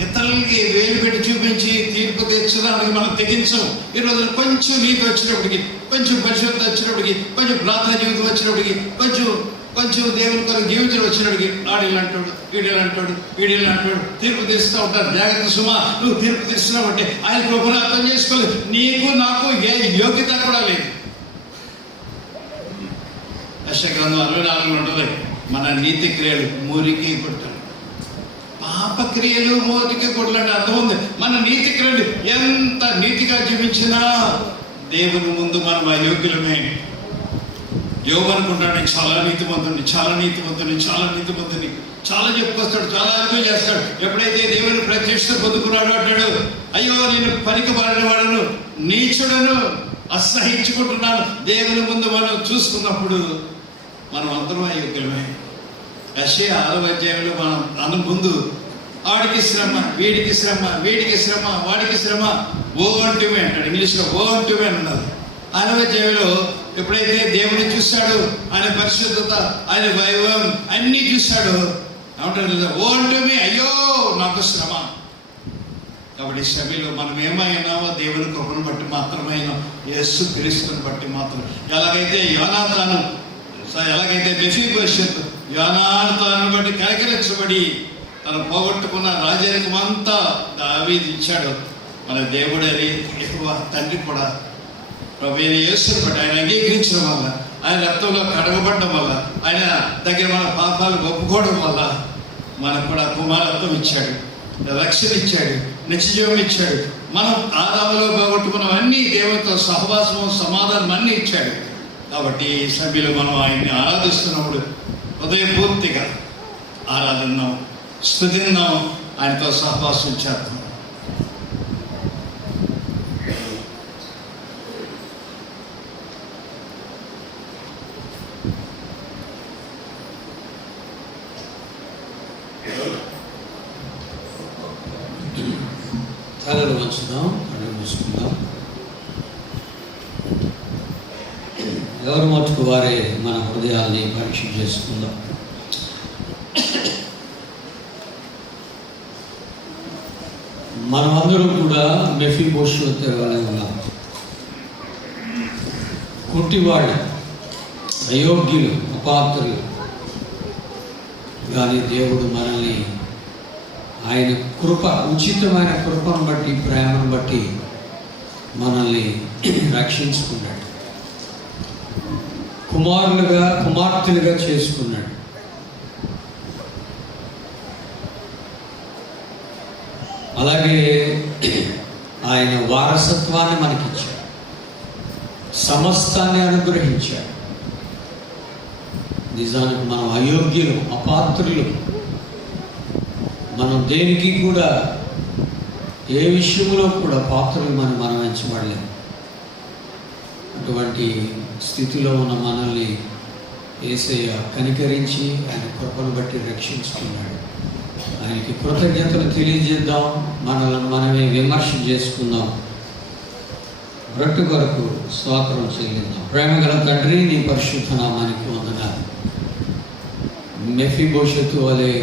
ఇతరులకి వేలు పెట్టి చూపించి తీర్పు తెచ్చడానికి మనం తెగించం. ఈరోజు కొంచెం నీతి వచ్చినప్పటికి, కొంచెం పరిశుద్ధత వచ్చినప్పటికి, కొంచెం ప్రార్థన జీవితం వచ్చినప్పటికి, కొంచెం దేవుని కొరకు జీవితం వచ్చినప్పటికి ఆడిలు అంటాడు, వీడియోలు అంటాడు, వీడియోలు అంటాడు, తీర్పు తీస్తూ ఉంటారు. జాగ్రత్త సుమా, నువ్వు తీర్పు తీస్తున్నావు అంటే ఆయన కృపను అర్థం చేసుకోలేదు. నీకు నాకు ఏ యోగ్యత కూడా లేదు. యెషయా 64 ఉంటుంది, మన నీతి క్రియలు మురికి గుట్టలు, పాప క్రియలు మోతికి గుడ్లు అంటే అర్థం ఉంది. మన నీతి క్రియలు ఎంత నీతిగా జీవించినా దేవుని ముందు మనం అయోగ్యులమే. యోబు అనుకుంటాడు, నేను చాలా నీతిమంతుని, చాలా నీతిమంతుని, చాలా నీతిమంతుని, చాలా చెప్పుకొస్తాడు, చాలా అర్థం చేస్తాడు. ఎప్పుడైతే దేవుని ప్రత్యక్షత పొందుకున్నాడు అంటాడు, అయ్యో నేను పనికి మారిన వాడను, నీచుడను, అసహించుకుంటున్నాను. దేవుని ముందు మనం చూసుకున్నప్పుడు మనం అందరం అయోగ్యమే. యెషయా 6వ అధ్యాయంలో మనం ముందు ఆడికి శ్రమ, వీడికి శ్రమ, వీడికి శ్రమ, వాడికి శ్రమ. ఓ అంటుమే అంటాడు, ఇంగ్లీష్లో ఓ అంటుమే అన్నది. ఆరవ అధ్యాయంలో ఎప్పుడైతే దేవుని చూశాడు, ఆయన పరిశుద్ధత, ఆయన వైభవం అన్నీ చూశాడు, ఏమంటాడు? ఓ అంటుమే, అయ్యో నాకు శ్రమ. కాబట్టి శ్రమలో మనం ఏమైనామో దేవుని కృపను బట్టి మాత్రమైనా, యేసు క్రీస్తుని బట్టి మాత్రం. ఎలాగైతే యోనాతాను, ఎలాగైతే మెఫీబోషెత్ యోనాతాను బట్టి కనికరించబడి తను పోగొట్టుకున్న రాజరికం అంతా దావీదు ఇచ్చాడు, మన దేవుడు అని యెహోవా తండ్రి కూడా ప్రభు అయిన యేసుని బట్టి ఆయన అంగీకరించడం వల్ల, ఆయన రక్తంలో కడగబడడం వల్ల, ఆయన దగ్గర మన పాపాలు ఒప్పుకోవడం వల్ల మనకు కూడా కుమారత్వం ఇచ్చాడు, రక్షణ ఇచ్చాడు, నిత్యజీవం ఇచ్చాడు. మనం ఆదాములో పోగొట్టుకున్న అన్ని దేవునితో సహవాసము, సమాధానం అన్నీ ఇచ్చాడు. కాబట్టి ఈ సభ్యులు మనం ఆయన్ని ఆరాధిస్తున్నప్పుడు హృదయపూర్తిగా ఆరాధిద్దాం, స్తుతిద్దాం, ఆయనతో సహవాసం చేద్దాం. తలలు వంచుదాం, కళ్ళు మూసుకుందాం. ఎవరు మట్టుకు వారే మన హృదయాల్ని పరీక్ష చేసుకుందాం. మనమందరం కూడా మెఫీబోషెత్ వలె ఉన్నాం. కుంటివాళ్ళు, అయోగ్యులు, అపాత్రులు. కానీ దేవుడు మనల్ని ఆయన కృప, ఉచితమైన కృపను బట్టి, ప్రేమను బట్టి మనల్ని రక్షించుకున్నాడు, కుమారులుగా, కుమార్తెలుగా చేసుకున్నాడు. అలాగే ఆయన వారసత్వాన్ని మనకిచ్చాడు, సమస్తాన్ని అనుగ్రహించాడు. నిజానికి మనం అయోగ్యులు, అపాత్రులు. మనం దేనికి కూడా, ఏ విషయంలో కూడా పాత్రలు మనం ఎంచబడలేము. అటువంటి స్థితిలో ఉన్న మనల్ని యేసయ్య కనికరించి ఆయన కృపను బట్టి రక్షించుకున్నాడు. ఆయనకి కృతజ్ఞతలు తెలియజేద్దాం, మనల్ని మనమే విమర్శ చేసుకుందాం, బ్రట్టు కొరకు స్తోత్రం చెల్లిద్దాం. ప్రేమగల తండ్రి, నీ పరిశుద్ధ నామానికి వందనాలు. మెఫీబోషెతు వలె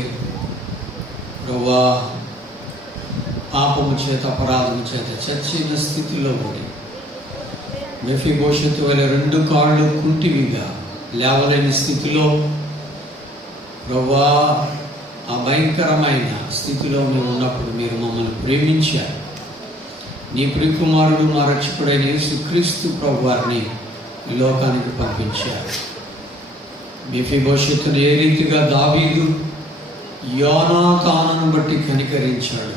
ప్రభువా, పాపము చేత, అపరాధము చేత చచ్చిన స్థితిలో ఉండి, మెఫీబోషెతు వలె 2 కాళ్ళు కుంటివిగా లేవలేని స్థితిలో ప్రభువా, ఆ భయంకరమైన స్థితిలో మేము ఉన్నప్పుడు మీరు మమ్మల్ని ప్రేమించారు. నీ ప్రియకుమారుడు, మా రక్షకుడైన యేసుక్రీస్తు ప్రభువారిని ఈ లోకానికి పంపించారు. మెఫీబోషెతును ఏ రీతిగా దావీదు యోనాతానును బట్టి కనికరించాడు,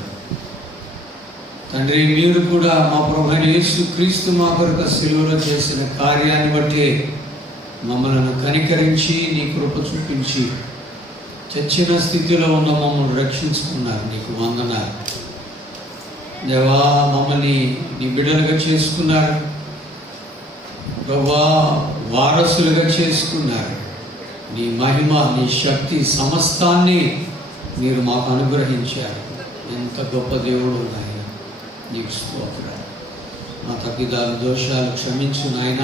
తండ్రి మీరు కూడా మా ప్రభువైన యేసుక్రీస్తు మా కొరకు శిలువలో చేసిన కార్యాన్ని బట్టి మమ్మల్ని కనికరించి నీ కృప చూపించి చచ్చిన స్థితిలో ఉన్న మమ్మల్ని రక్షించుకున్నారు. నీకు వందనాలు దేవా. మమ్మల్ని నీ బిడ్డలుగా చేసుకున్నారు ప్రభువా, వారసులుగా చేసుకున్నారు. నీ మహిమ, నీ శక్తి సమస్తాన్ని మీరు మాకు అనుగ్రహించారు. ఎంత గొప్ప దేవుడు నాయన, నీకు స్తోత్రాలు. మా తప్పిదాలు, దోషాలు క్షమించు నాయన.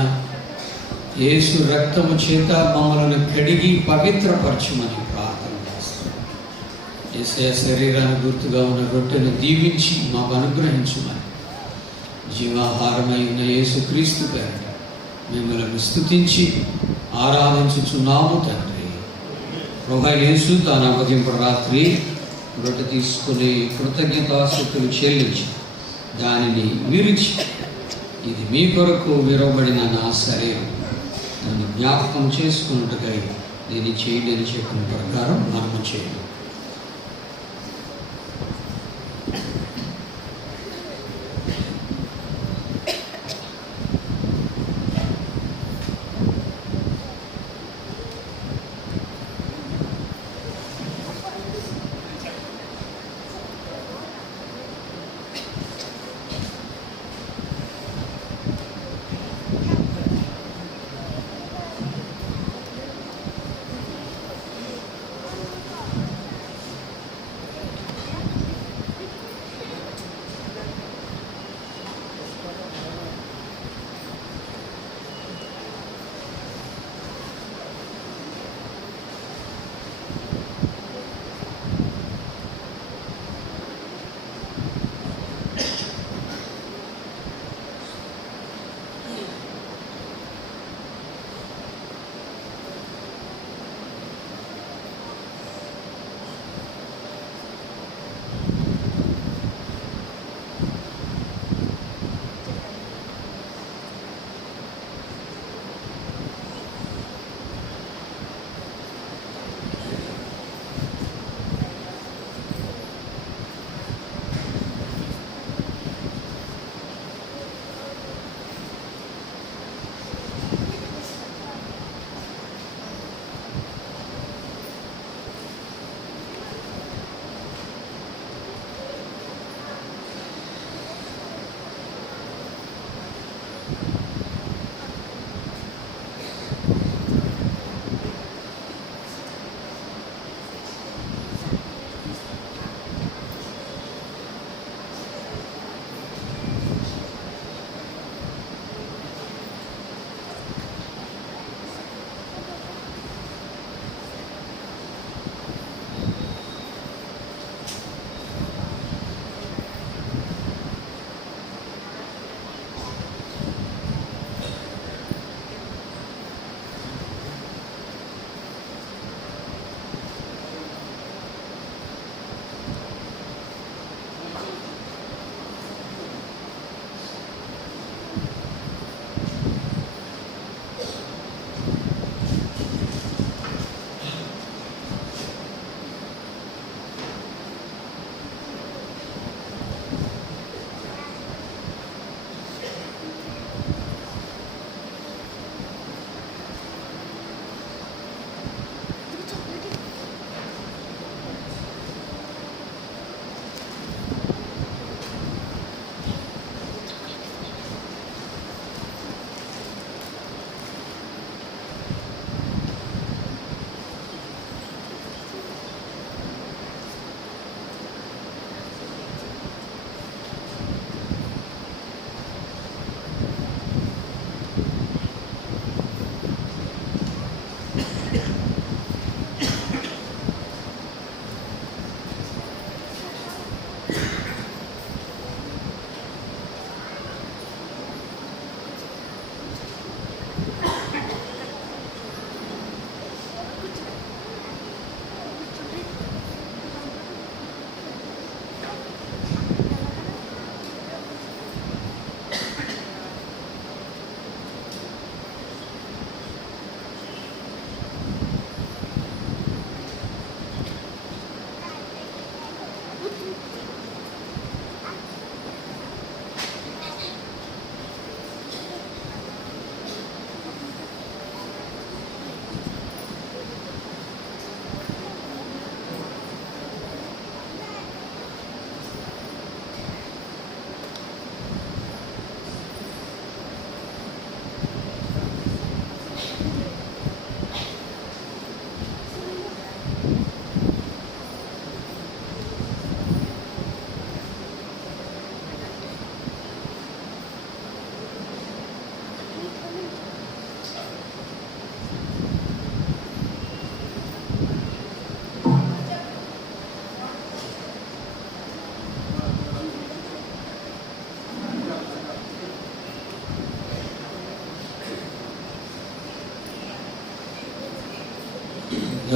యేసు రక్తము చేత మమ్మల్ని కడిగి పవిత్రపరచమని ప్రార్థన చేస్తాం. యేసయ్య శరీరాన్ని గుర్తుగా ఉన్న రొట్టెను దీవించి మాకు అనుగ్రహించమని జీవాహారమై ఉన్న యేసుక్రీస్తు పేరిట మిమ్మల్ని స్తుతించి ఆరాధించుచున్నాము తండ్రి. ప్రభువైన యేసు తాను అప్పగింపు రాత్రి రొట్టె తీసుకుని కృతజ్ఞతాస్తుతులు చెల్లించి దానిని విరిచి, ఇది మీ కొరకు విరవబడిన నా శరీరం, దాన్ని జ్ఞాపకం చేసుకున్నట్టుగా దీన్ని చేయండి అని చెప్పిన ప్రకారం మనము చేయండి.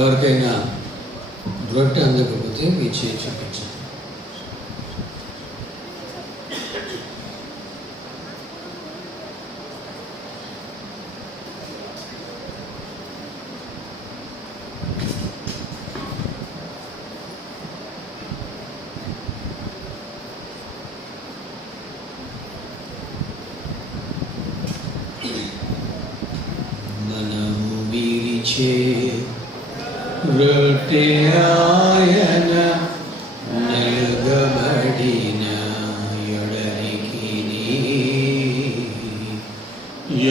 ఎవరికైనా రొట్టె అందకపోతే మీ చేయి చూపించండి. మనము విరిచే రొట్టె ఆయన నలుగబడిన ఎడలికి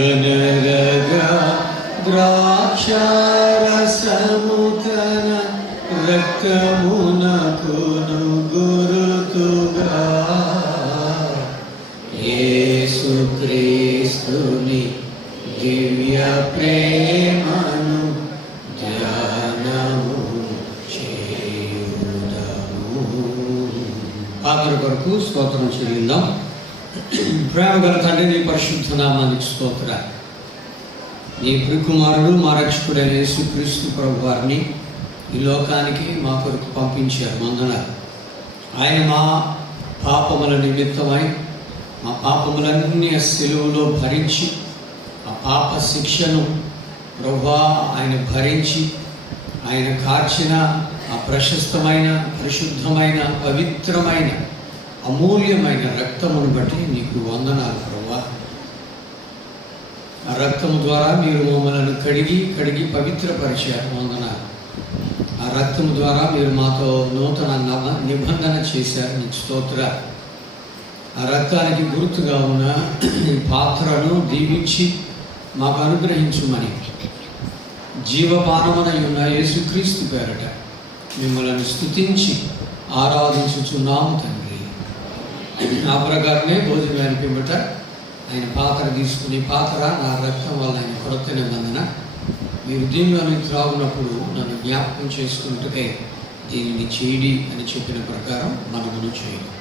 ఎనరగా ద్రాక్షారసము తన రక్తమునకును గురుతుగా యేసుక్రీస్తుని దివ్య ప్రేమను ధ్యానము చేయుదము. పాత్ర కొరకు స్తోత్రం చెల్లిద్దాం. ప్రేమ గల తండ్రి, నీ పరిశుద్ధ నామానికి స్తోత్ర. నీ ప్రియకుమారుడు మా రక్షకుడైన యేసుక్రీస్తు ప్రభు వారిని ఈ లోకానికి మా కొరకు పంపించారు. వందనాలు. ఆయన మా పాపముల నిమిత్తమై మా పాపములన్నీ సిలువలో భరించి ఆ పాప శిక్షను ప్రభువా ఆయన భరించి ఆయన కార్చిన ఆ ప్రశస్తమైన, పరిశుద్ధమైన, పవిత్రమైన, అమూల్యమైన రక్తమును బట్టి నీకు వందనాలు ప్రభువా. ఆ రక్తము ద్వారా మీరు మమ్మల్ని కడిగి పవిత్రపరిచారు. వందనాలు. ఆ రక్తము ద్వారా మీరు మాతో నూతన నిబంధన చేశారు. నీకు స్తోత్ర. ఆ రక్తానికి గుర్తుగా ఉన్న ఈ పాత్రను దీవించి మాకు అనుగ్రహించుమని జీవపానమనై ఉన్న యేసుక్రీస్తు పేరట మిమ్మల్ని స్తుతించి ఆరాధించుచున్నాము తండ్రి. ఆ ప్రకారమే భోజనాన్ని పిమ్మట ఆయన పాత్ర తీసుకుని, పాత్ర నా రక్తం వల్ల ఆయన కొత్త నిబంధన, మీరు దీనిలోని త్రాగునప్పుడు నన్ను జ్ఞాపకం చేసుకుంటే దీనిని చేయడి అని చెప్పిన ప్రకారం మనమును చేయాలి.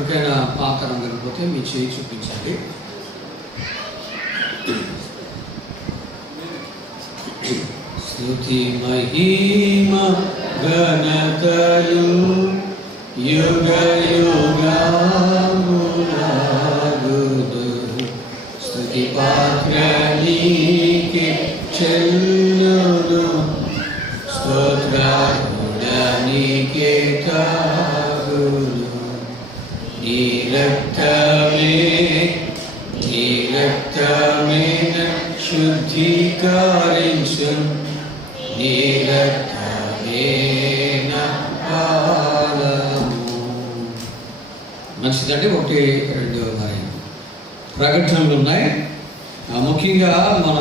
ఎవరికైనా పాత్ర లేకపోతే మీ చేయి చూపించండి. స్తుతి మహిమ ఘనతలు యుగ యుగములగును. స్తుతి పాత్ర నీకే చెల్లును. స్తోత్రముల నీకే తాగును. నీ రక్తమే శుద్ధీకరించు. నీ రక్తమే నా పాలము. మంచిదండి. 1, 2 ప్రకటనలు ఉన్నాయి. ముఖ్యంగా మన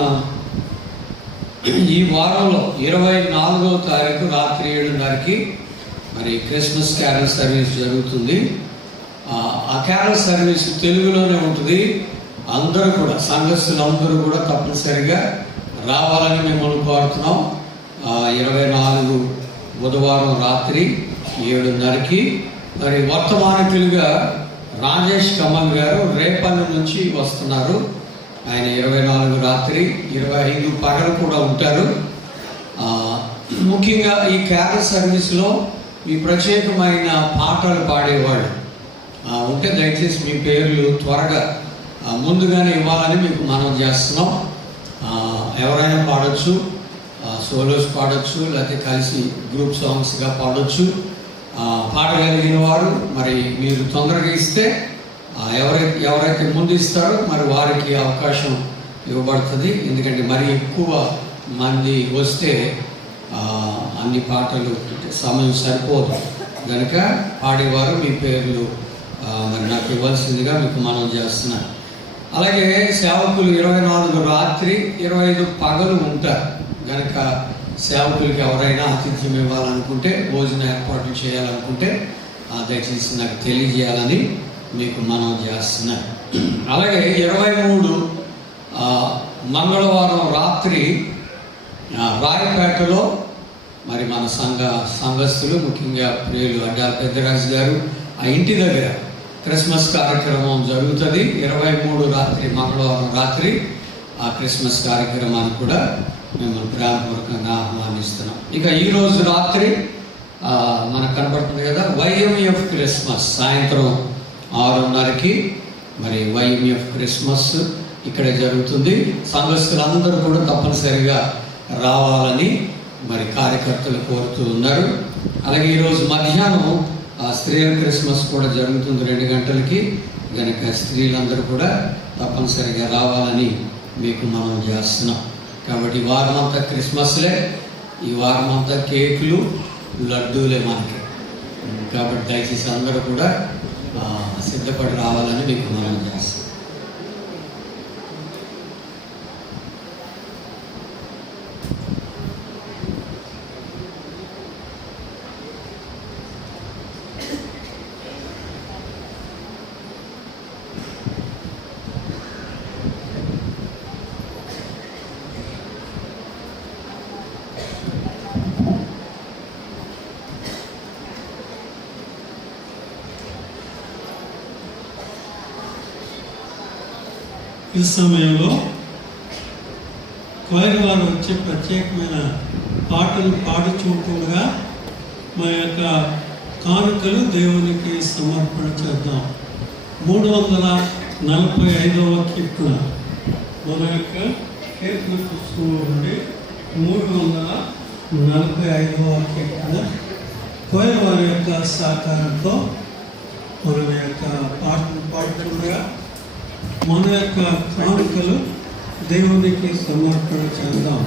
ఈ వారంలో 24వ తారీఖు రాత్రి 7:30కి మరి క్రిస్మస్ క్యారల్ సర్వీస్ జరుగుతుంది. ఆ క్యారల్ సర్వీస్ తెలుగులోనే ఉంటుంది. అందరూ కూడా సంఘస్థులందరూ కూడా తప్పనిసరిగా రావాలని మిమ్మల్ని కోరుతున్నాం. 24 బుధవారం రాత్రి 7:30కి. మరి వర్తమానికులుగా రాజేష్ కమల్ గారు రేపల్లి నుంచి వస్తున్నారు. ఆయన 24 రాత్రి 25 పగలు కూడా ఉంటారు. ముఖ్యంగా ఈ క్యారల్ సర్వీస్లో ఈ ప్రత్యేకమైన పాటలు పాడేవాళ్ళు ఉంటే దయచేసి మీ పేర్లు త్వరగా ముందుగానే ఇవ్వాలని మీకు మనం చేస్తున్నాం. ఎవరైనా పాడొచ్చు, సోలోస్ పాడొచ్చు, లేకపోతే కలిసి గ్రూప్ సాంగ్స్గా పాడొచ్చు. పాడగలిగిన వారు మరి మీరు తొందరగా ఇస్తే ఎవరైతే ముందు ఇస్తారో మరి వారికి అవకాశం ఇవ్వబడుతుంది. ఎందుకంటే మరి ఎక్కువ మంది వస్తే అన్ని పాటలు సమయం సరిపోదు కనుక పాడేవారు మీ పేర్లు మరి నాకు ఇవ్వాల్సిందిగా మీకు మనం చేస్తున్నాను. అలాగే సేవకులు 24 రాత్రి 25 పగలు ఉంటారు కనుక సేవకులకి ఎవరైనా ఆతిథ్యం ఇవ్వాలనుకుంటే, భోజన ఏర్పాట్లు చేయాలనుకుంటే దయచేసి నాకు తెలియజేయాలని మీకు మనం చేస్తున్నాను. అలాగే 23 మంగళవారం రాత్రి రాయపేటలో మరి మన సంఘస్థులు ముఖ్యంగా ప్రియులు అడ్డాల పెద్దరాజు గారు ఆ ఇంటి దగ్గర క్రిస్మస్ కార్యక్రమం జరుగుతుంది. 23 రాత్రి మంగళవారం రాత్రి ఆ క్రిస్మస్ కార్యక్రమాన్ని కూడా మిమ్మల్ని ప్రేమపూర్వకంగా ఆహ్వానిస్తున్నాం. ఇక ఈరోజు రాత్రి మనకు కనబడుతుంది కదా వైఎంఎఫ్ క్రిస్మస్ సాయంత్రం 6:30కి మరి వైఎంఎఫ్ క్రిస్మస్ ఇక్కడ జరుగుతుంది. సంఘస్థులందరూ కూడా తప్పనిసరిగా రావాలని మరి కార్యకర్తలు కోరుతూ ఉన్నారు. అలాగే ఈరోజు మధ్యాహ్నం స్త్రీల క్రిస్మస్ కూడా జరుగుతుంది 2 గంటలకి కనుక స్త్రీలందరూ కూడా తప్పనిసరిగా రావాలని మీకు మనం చేస్తున్నాం. కాబట్టి ఈ వారం అంతా క్రిస్మస్లే, ఈ వారం అంతా కేకులు లడ్డూలే మనకి. కాబట్టి దయచేసి అందరూ కూడా సిద్ధపడి రావాలని మీకు మనం చేస్తాం. ఈ సమయంలో క్వైర్ వారు వచ్చే ప్రత్యేకమైన పాటలు పాడుచుంటుండగా మా యొక్క కానుకలు దేవునికి సమర్పణ చేద్దాం. 345వ కీర్తన మన యొక్క కీర్తన పుస్తకంలో ఉండి 345వ కీర్తన క్వైర్ వారి యొక్క సహకారంతో మన యొక్క పాటలు పాడుతుండగా మన యొక్క కానుకలు దేవునికి సమర్పణ చేద్దాం.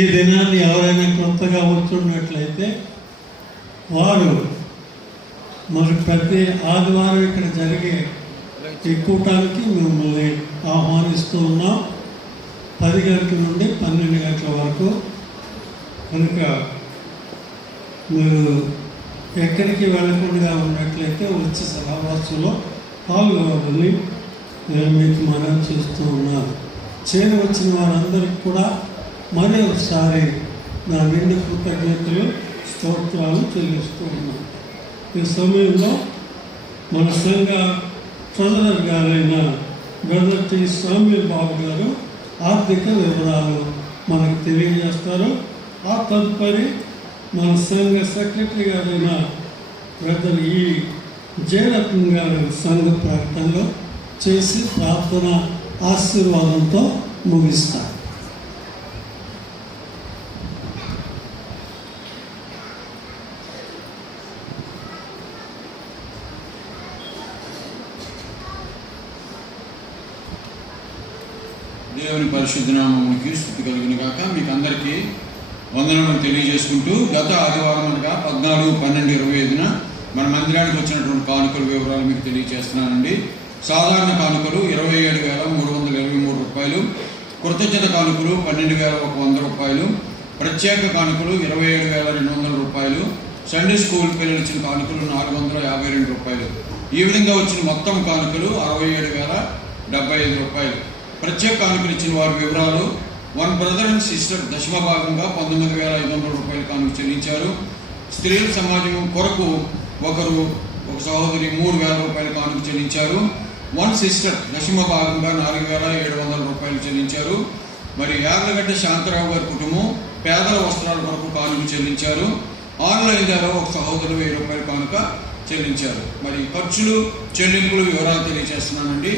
ఈ దినాన్ని ఎవరైనా కొత్తగా వస్తున్నట్లయితే వారు మరి ప్రతి ఆదివారం ఇక్కడ జరిగే ఈ కూటానికి మిమ్మల్ని ఆహ్వానిస్తూ ఉన్నాం. 10 గంటల నుండి 12 గంటల వరకు. కనుక మీరు ఎక్కడికి వెళ్ళకుండా ఉన్నట్లయితే వచ్చే సహవాసంలో పాల్గొనాలని నేను మీకు మనవి చేస్తూ ఉన్నాను. వచ్చిన వారందరికీ కూడా మరి ఒకసారి నా నిండు కృతజ్ఞతలు స్తోత్రాలు చెల్లిస్తూ ఉన్నాను. ఈ సమయంలో మన సంఘ ట్రెజరర్ గారైన బ్రదర్ టి సామ్యూల్ బాబు గారు ఆర్థిక వివరాలు మనకు తెలియజేస్తారు. ఆ తదుపరి మన సంఘ సెక్రటరీ గారైన బ్రదర్ ఈ జయరత్నం గారు సంఘ ప్రకటనలో చేసి ప్రార్థన ఆశీర్వాదంతో ముగిస్తారు. దేవుని పరిశుద్ధ నామమునికి స్తుతి కలుగును గాక. మీకు అందరికీ వందనములు తెలియజేసుకుంటూ గత ఆదివారం అనగా 14/12/25 మన మందిరానికి వచ్చినటువంటి కానుకల వివరాలు మీకు తెలియజేస్తున్నానండి. సాధారణ కానుకలు 27,323 రూపాయలు, కృతజ్ఞత కానుకలు 12,100 రూపాయలు, ప్రత్యేక కానుకలు 27,200 రూపాయలు, సండే స్కూల్ పిల్లలు ఇచ్చిన కానుకలు 452 రూపాయలు. ఈ విధంగా వచ్చిన మొత్తం కానుకలు 67,075 రూపాయలు. ప్రత్యేక కానుకలు ఇచ్చిన వారి వివరాలు: 1 బ్రదర్ అండ్ సిస్టర్ దశమ భాగంగా 19,500 రూపాయలు కానుక చెల్లించారు. స్త్రీల సమాజం కొరకు ఒక సహోదరి 3,000 రూపాయలు కానుక చెల్లించారు. 1 సిస్టర్ దశమ భాగంగా 4,700 రూపాయలు చెల్లించారు. మరి యార్లగడ్డ శాంతరావు గారి కుటుంబం పేదల వస్త్రాల కొరకు కానుక చెల్లించారు. ఆన్లైన్ ద్వారా ఒక సహోదరు 1000 రూపాయలు కానుక చెల్లించారు. మరి ఖర్చులు చెల్లింపులు వివరాలు తెలియజేస్తున్నానండి.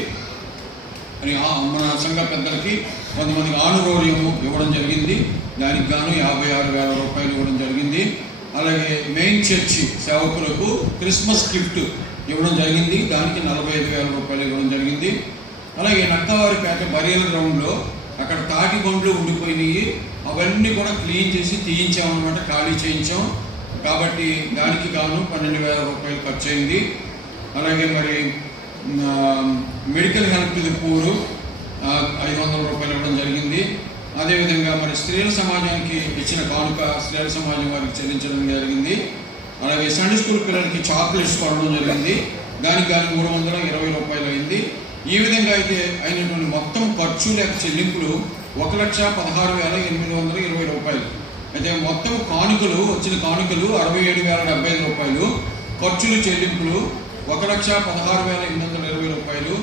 మరి మన సంఘ పెద్దలకి కొంతమందికి ఆనురోర్యము ఇవ్వడం జరిగింది. దానికి గాను 56,000 రూపాయలు ఇవ్వడం జరిగింది. అలాగే మెయిన్ చర్చి సేవకులకు క్రిస్మస్ గిఫ్ట్ ఇవ్వడం జరిగింది. దానికి 45,000 రూపాయలు ఇవ్వడం జరిగింది. అలాగే నక్కవారిపేట బరియల్ గ్రౌండ్లో అక్కడ తాటి బండ్లు ఉండిపోయినాయి, అవన్నీ కూడా క్లీన్ చేసి తీయించామన్నమాట, ఖాళీ చేయించాం. కాబట్టి దానికి గాను 12,000 రూపాయలు ఖర్చు అయింది. అలాగే మరి మెడికల్ హెల్ప్ ది పూర్ 500 రూపాయలు ఇవ్వడం జరిగింది. అదేవిధంగా మరి స్త్రీల సమాజానికి ఇచ్చిన కానుక స్త్రీల సమాజం వారికి చెల్లించడం జరిగింది. అలాగే సండే స్కూల్ పిల్లలకి చాక్లెట్స్ కొనడం జరిగింది. దానికి కానీ 320 రూపాయలు అయింది. ఈ విధంగా అయితే అయినటువంటి మొత్తం ఖర్చు లేక చెల్లింపులు 1,16,820 రూపాయలు. అయితే మొత్తం కానుకలు వచ్చిన కానుకలు 67,075 రూపాయలు. ఖర్చులు చెల్లింపులు 1,16,820 రూపాయలు.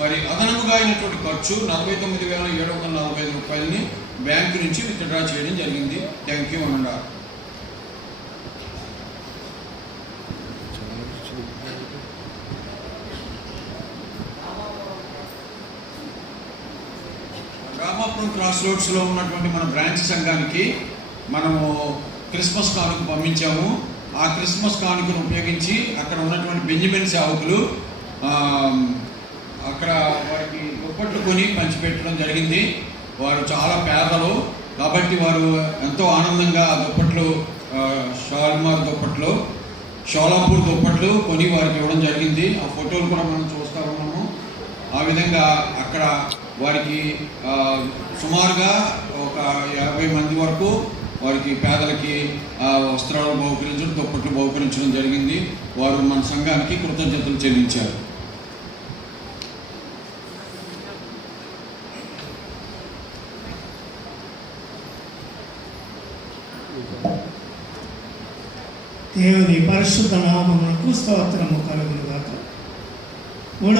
మరి అదనముగా అయినటువంటి ఖర్చు 49,745 రూపాయలని బ్యాంకు నుంచి విత్డ్రా చేయడం జరిగింది. థ్యాంక్ యూ అన్నారు. రామాపురం క్రాస్ రోడ్స్లో ఉన్నటువంటి మన బ్రాంచ్ సంఘానికి మనము క్రిస్మస్ కానుక పంపించాము. ఆ క్రిస్మస్ కానుకను ఉపయోగించి అక్కడ ఉన్నటువంటి బెంజమిన్ సేవకులు అక్కడ వారికి దుప్పట్లు కొని పంచిపెట్టడం జరిగింది. వారు చాలా పేదలు కాబట్టి వారు ఎంతో ఆనందంగా ఆ దుప్పట్లు షాల్మార్ దుప్పట్లు, షోలాపూర్ దుప్పట్లు కొని వారికి ఇవ్వడం జరిగింది. ఆ ఫోటోలు కూడా మనం చూస్తూ ఉన్నాము. ఆ విధంగా అక్కడ వారికి సుమారుగా ఒక 50 మంది వరకు వారికి పేదలకి వస్త్రాలు బహుకరించడం, దుప్పట్లు బహుకరించడం జరిగింది. వారు మన సంఘానికి కృతజ్ఞతలు చెల్లించారు. దేవుని పరిశుద్ధ నామమునకు స్తోత్రము కలుగునుగాక.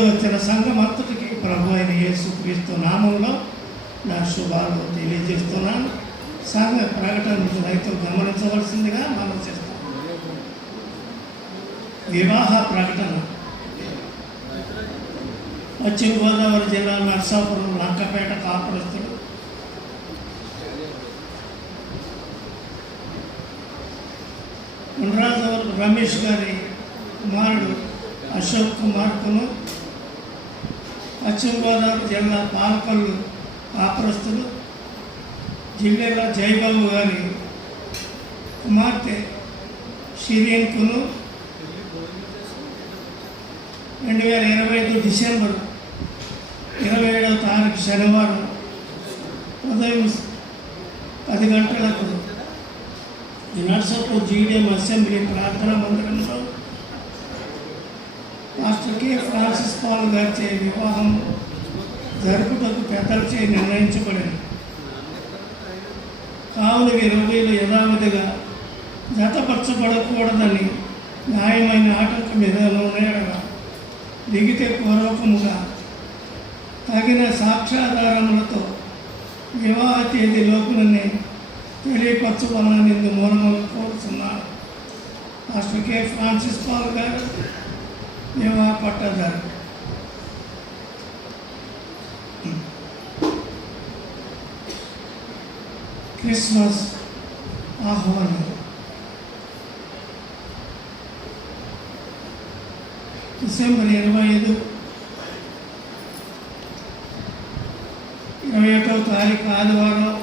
వచ్చిన సంఘం అంతటికి ప్రభు అయిన యేసుక్రీస్తు నామంలో నా శుభాలు తెలియజేస్తున్నాను. సంఘ ప్రకటన రైతులు గమనించవలసిందిగా మనం చేస్తాం. వివాహ ప్రకటన పశ్చిమ గోదావరి జిల్లా నర్సాపురం లంకపేట కాపురస్తులు ఉండరాజవరం రమేష్ గారి కుమారుడు అశోక్ కుమార్కును, పశ్చిమ గోదావరి జిల్లా పాలకొల్లు కాపురస్తులు జిల్లెల జయబాబు గారి కుమార్తె షిరీన్కును 2025 డిసెంబర్ 27వ తారీఖు శనివారం ఉదయం 10 గంటలకు ఈ నర్సాపూర్ జీడిఎం అసెంబ్లీ ప్రార్థనా మందిరంలో మాస్టర్ కె ఫ్రాన్సిస్ పాల్ గారిచే వివాహం జరుపుటకు పెద్దలచే నిర్ణయించబడింది. కావున ఈ రోగులు యథావిధిగా జతపరచబడకూడదని న్యాయమైన ఆటంకం ఏదైనా దిగితే పూర్వకముగా తగిన సాక్ష్యాధారములతో వివాహ తేదీ లోపుననే తెలియపరచవలనని మూలములు కోరుతున్నాను. మాస్టర్ కె ఫ్రాన్సిస్ పాల్ గారు వివాహ పట్టదారు. క్రిస్మస్ ఆహ్వానం. డిసెంబర్ 25, 21వ తారీఖు ఆదివారం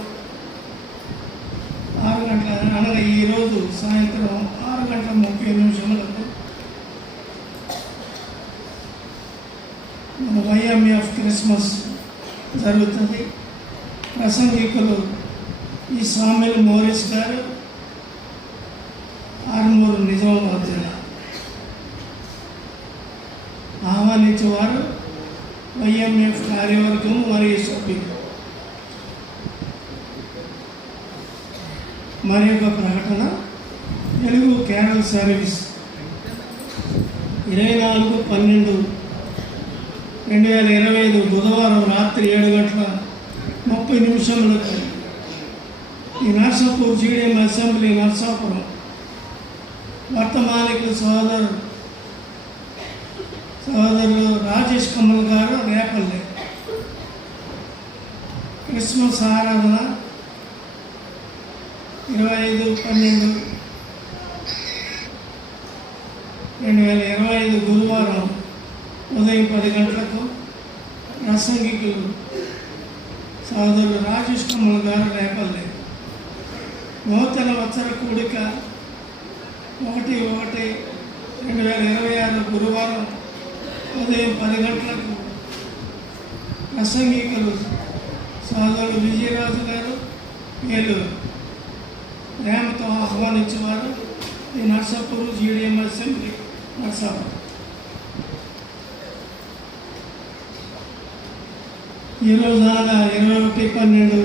6 గంటల అనగా ఈరోజు సాయంత్రం 6:30 మన వైఎంఎఫ్ క్రిస్మస్ జరుగుతుంది. ప్రసంగికులు ఈ సామెల్ మోరిస్ గారు, ఆర్మూరు నిజామాబాద్ జిల్లా. ఆహ్వానించేవారు వైఎంఎఫ్ కార్యవర్గం మరియు సభ్యులు. మరి ఒక ప్రకటన. తెలుగు క్యారల్ సర్వీస్ 24/12/2025 బుధవారం రాత్రి 7:30 ఈ నర్సాపూర్ జీడిఎం అసెంబ్లీ నర్సాపురం వర్తమానికులు సోదరులు రాజేష్ కమల్ గారు రేపల్లె. క్రిస్మస్ ఆరాధన 25/12/2025 గురువారం ఉదయం 10 గంటలకు. ప్రసంగికులు సోదరులు రాజేష్ కమల్ గారు రేపల్లె. నూతన వత్సర కూడిక 1/1/2026 గురువారం ఉదయం 10 గంటలకు. ప్రసంగికులు సోదరుడు విజయరాజు గారు ఏలూరు. ప్రేమతో ఆహ్వానించేవారు ఈ నర్సాపూర్ జీడిఎం అసెంబ్లీ నర్సాపూర్. ఈరోజు 21/12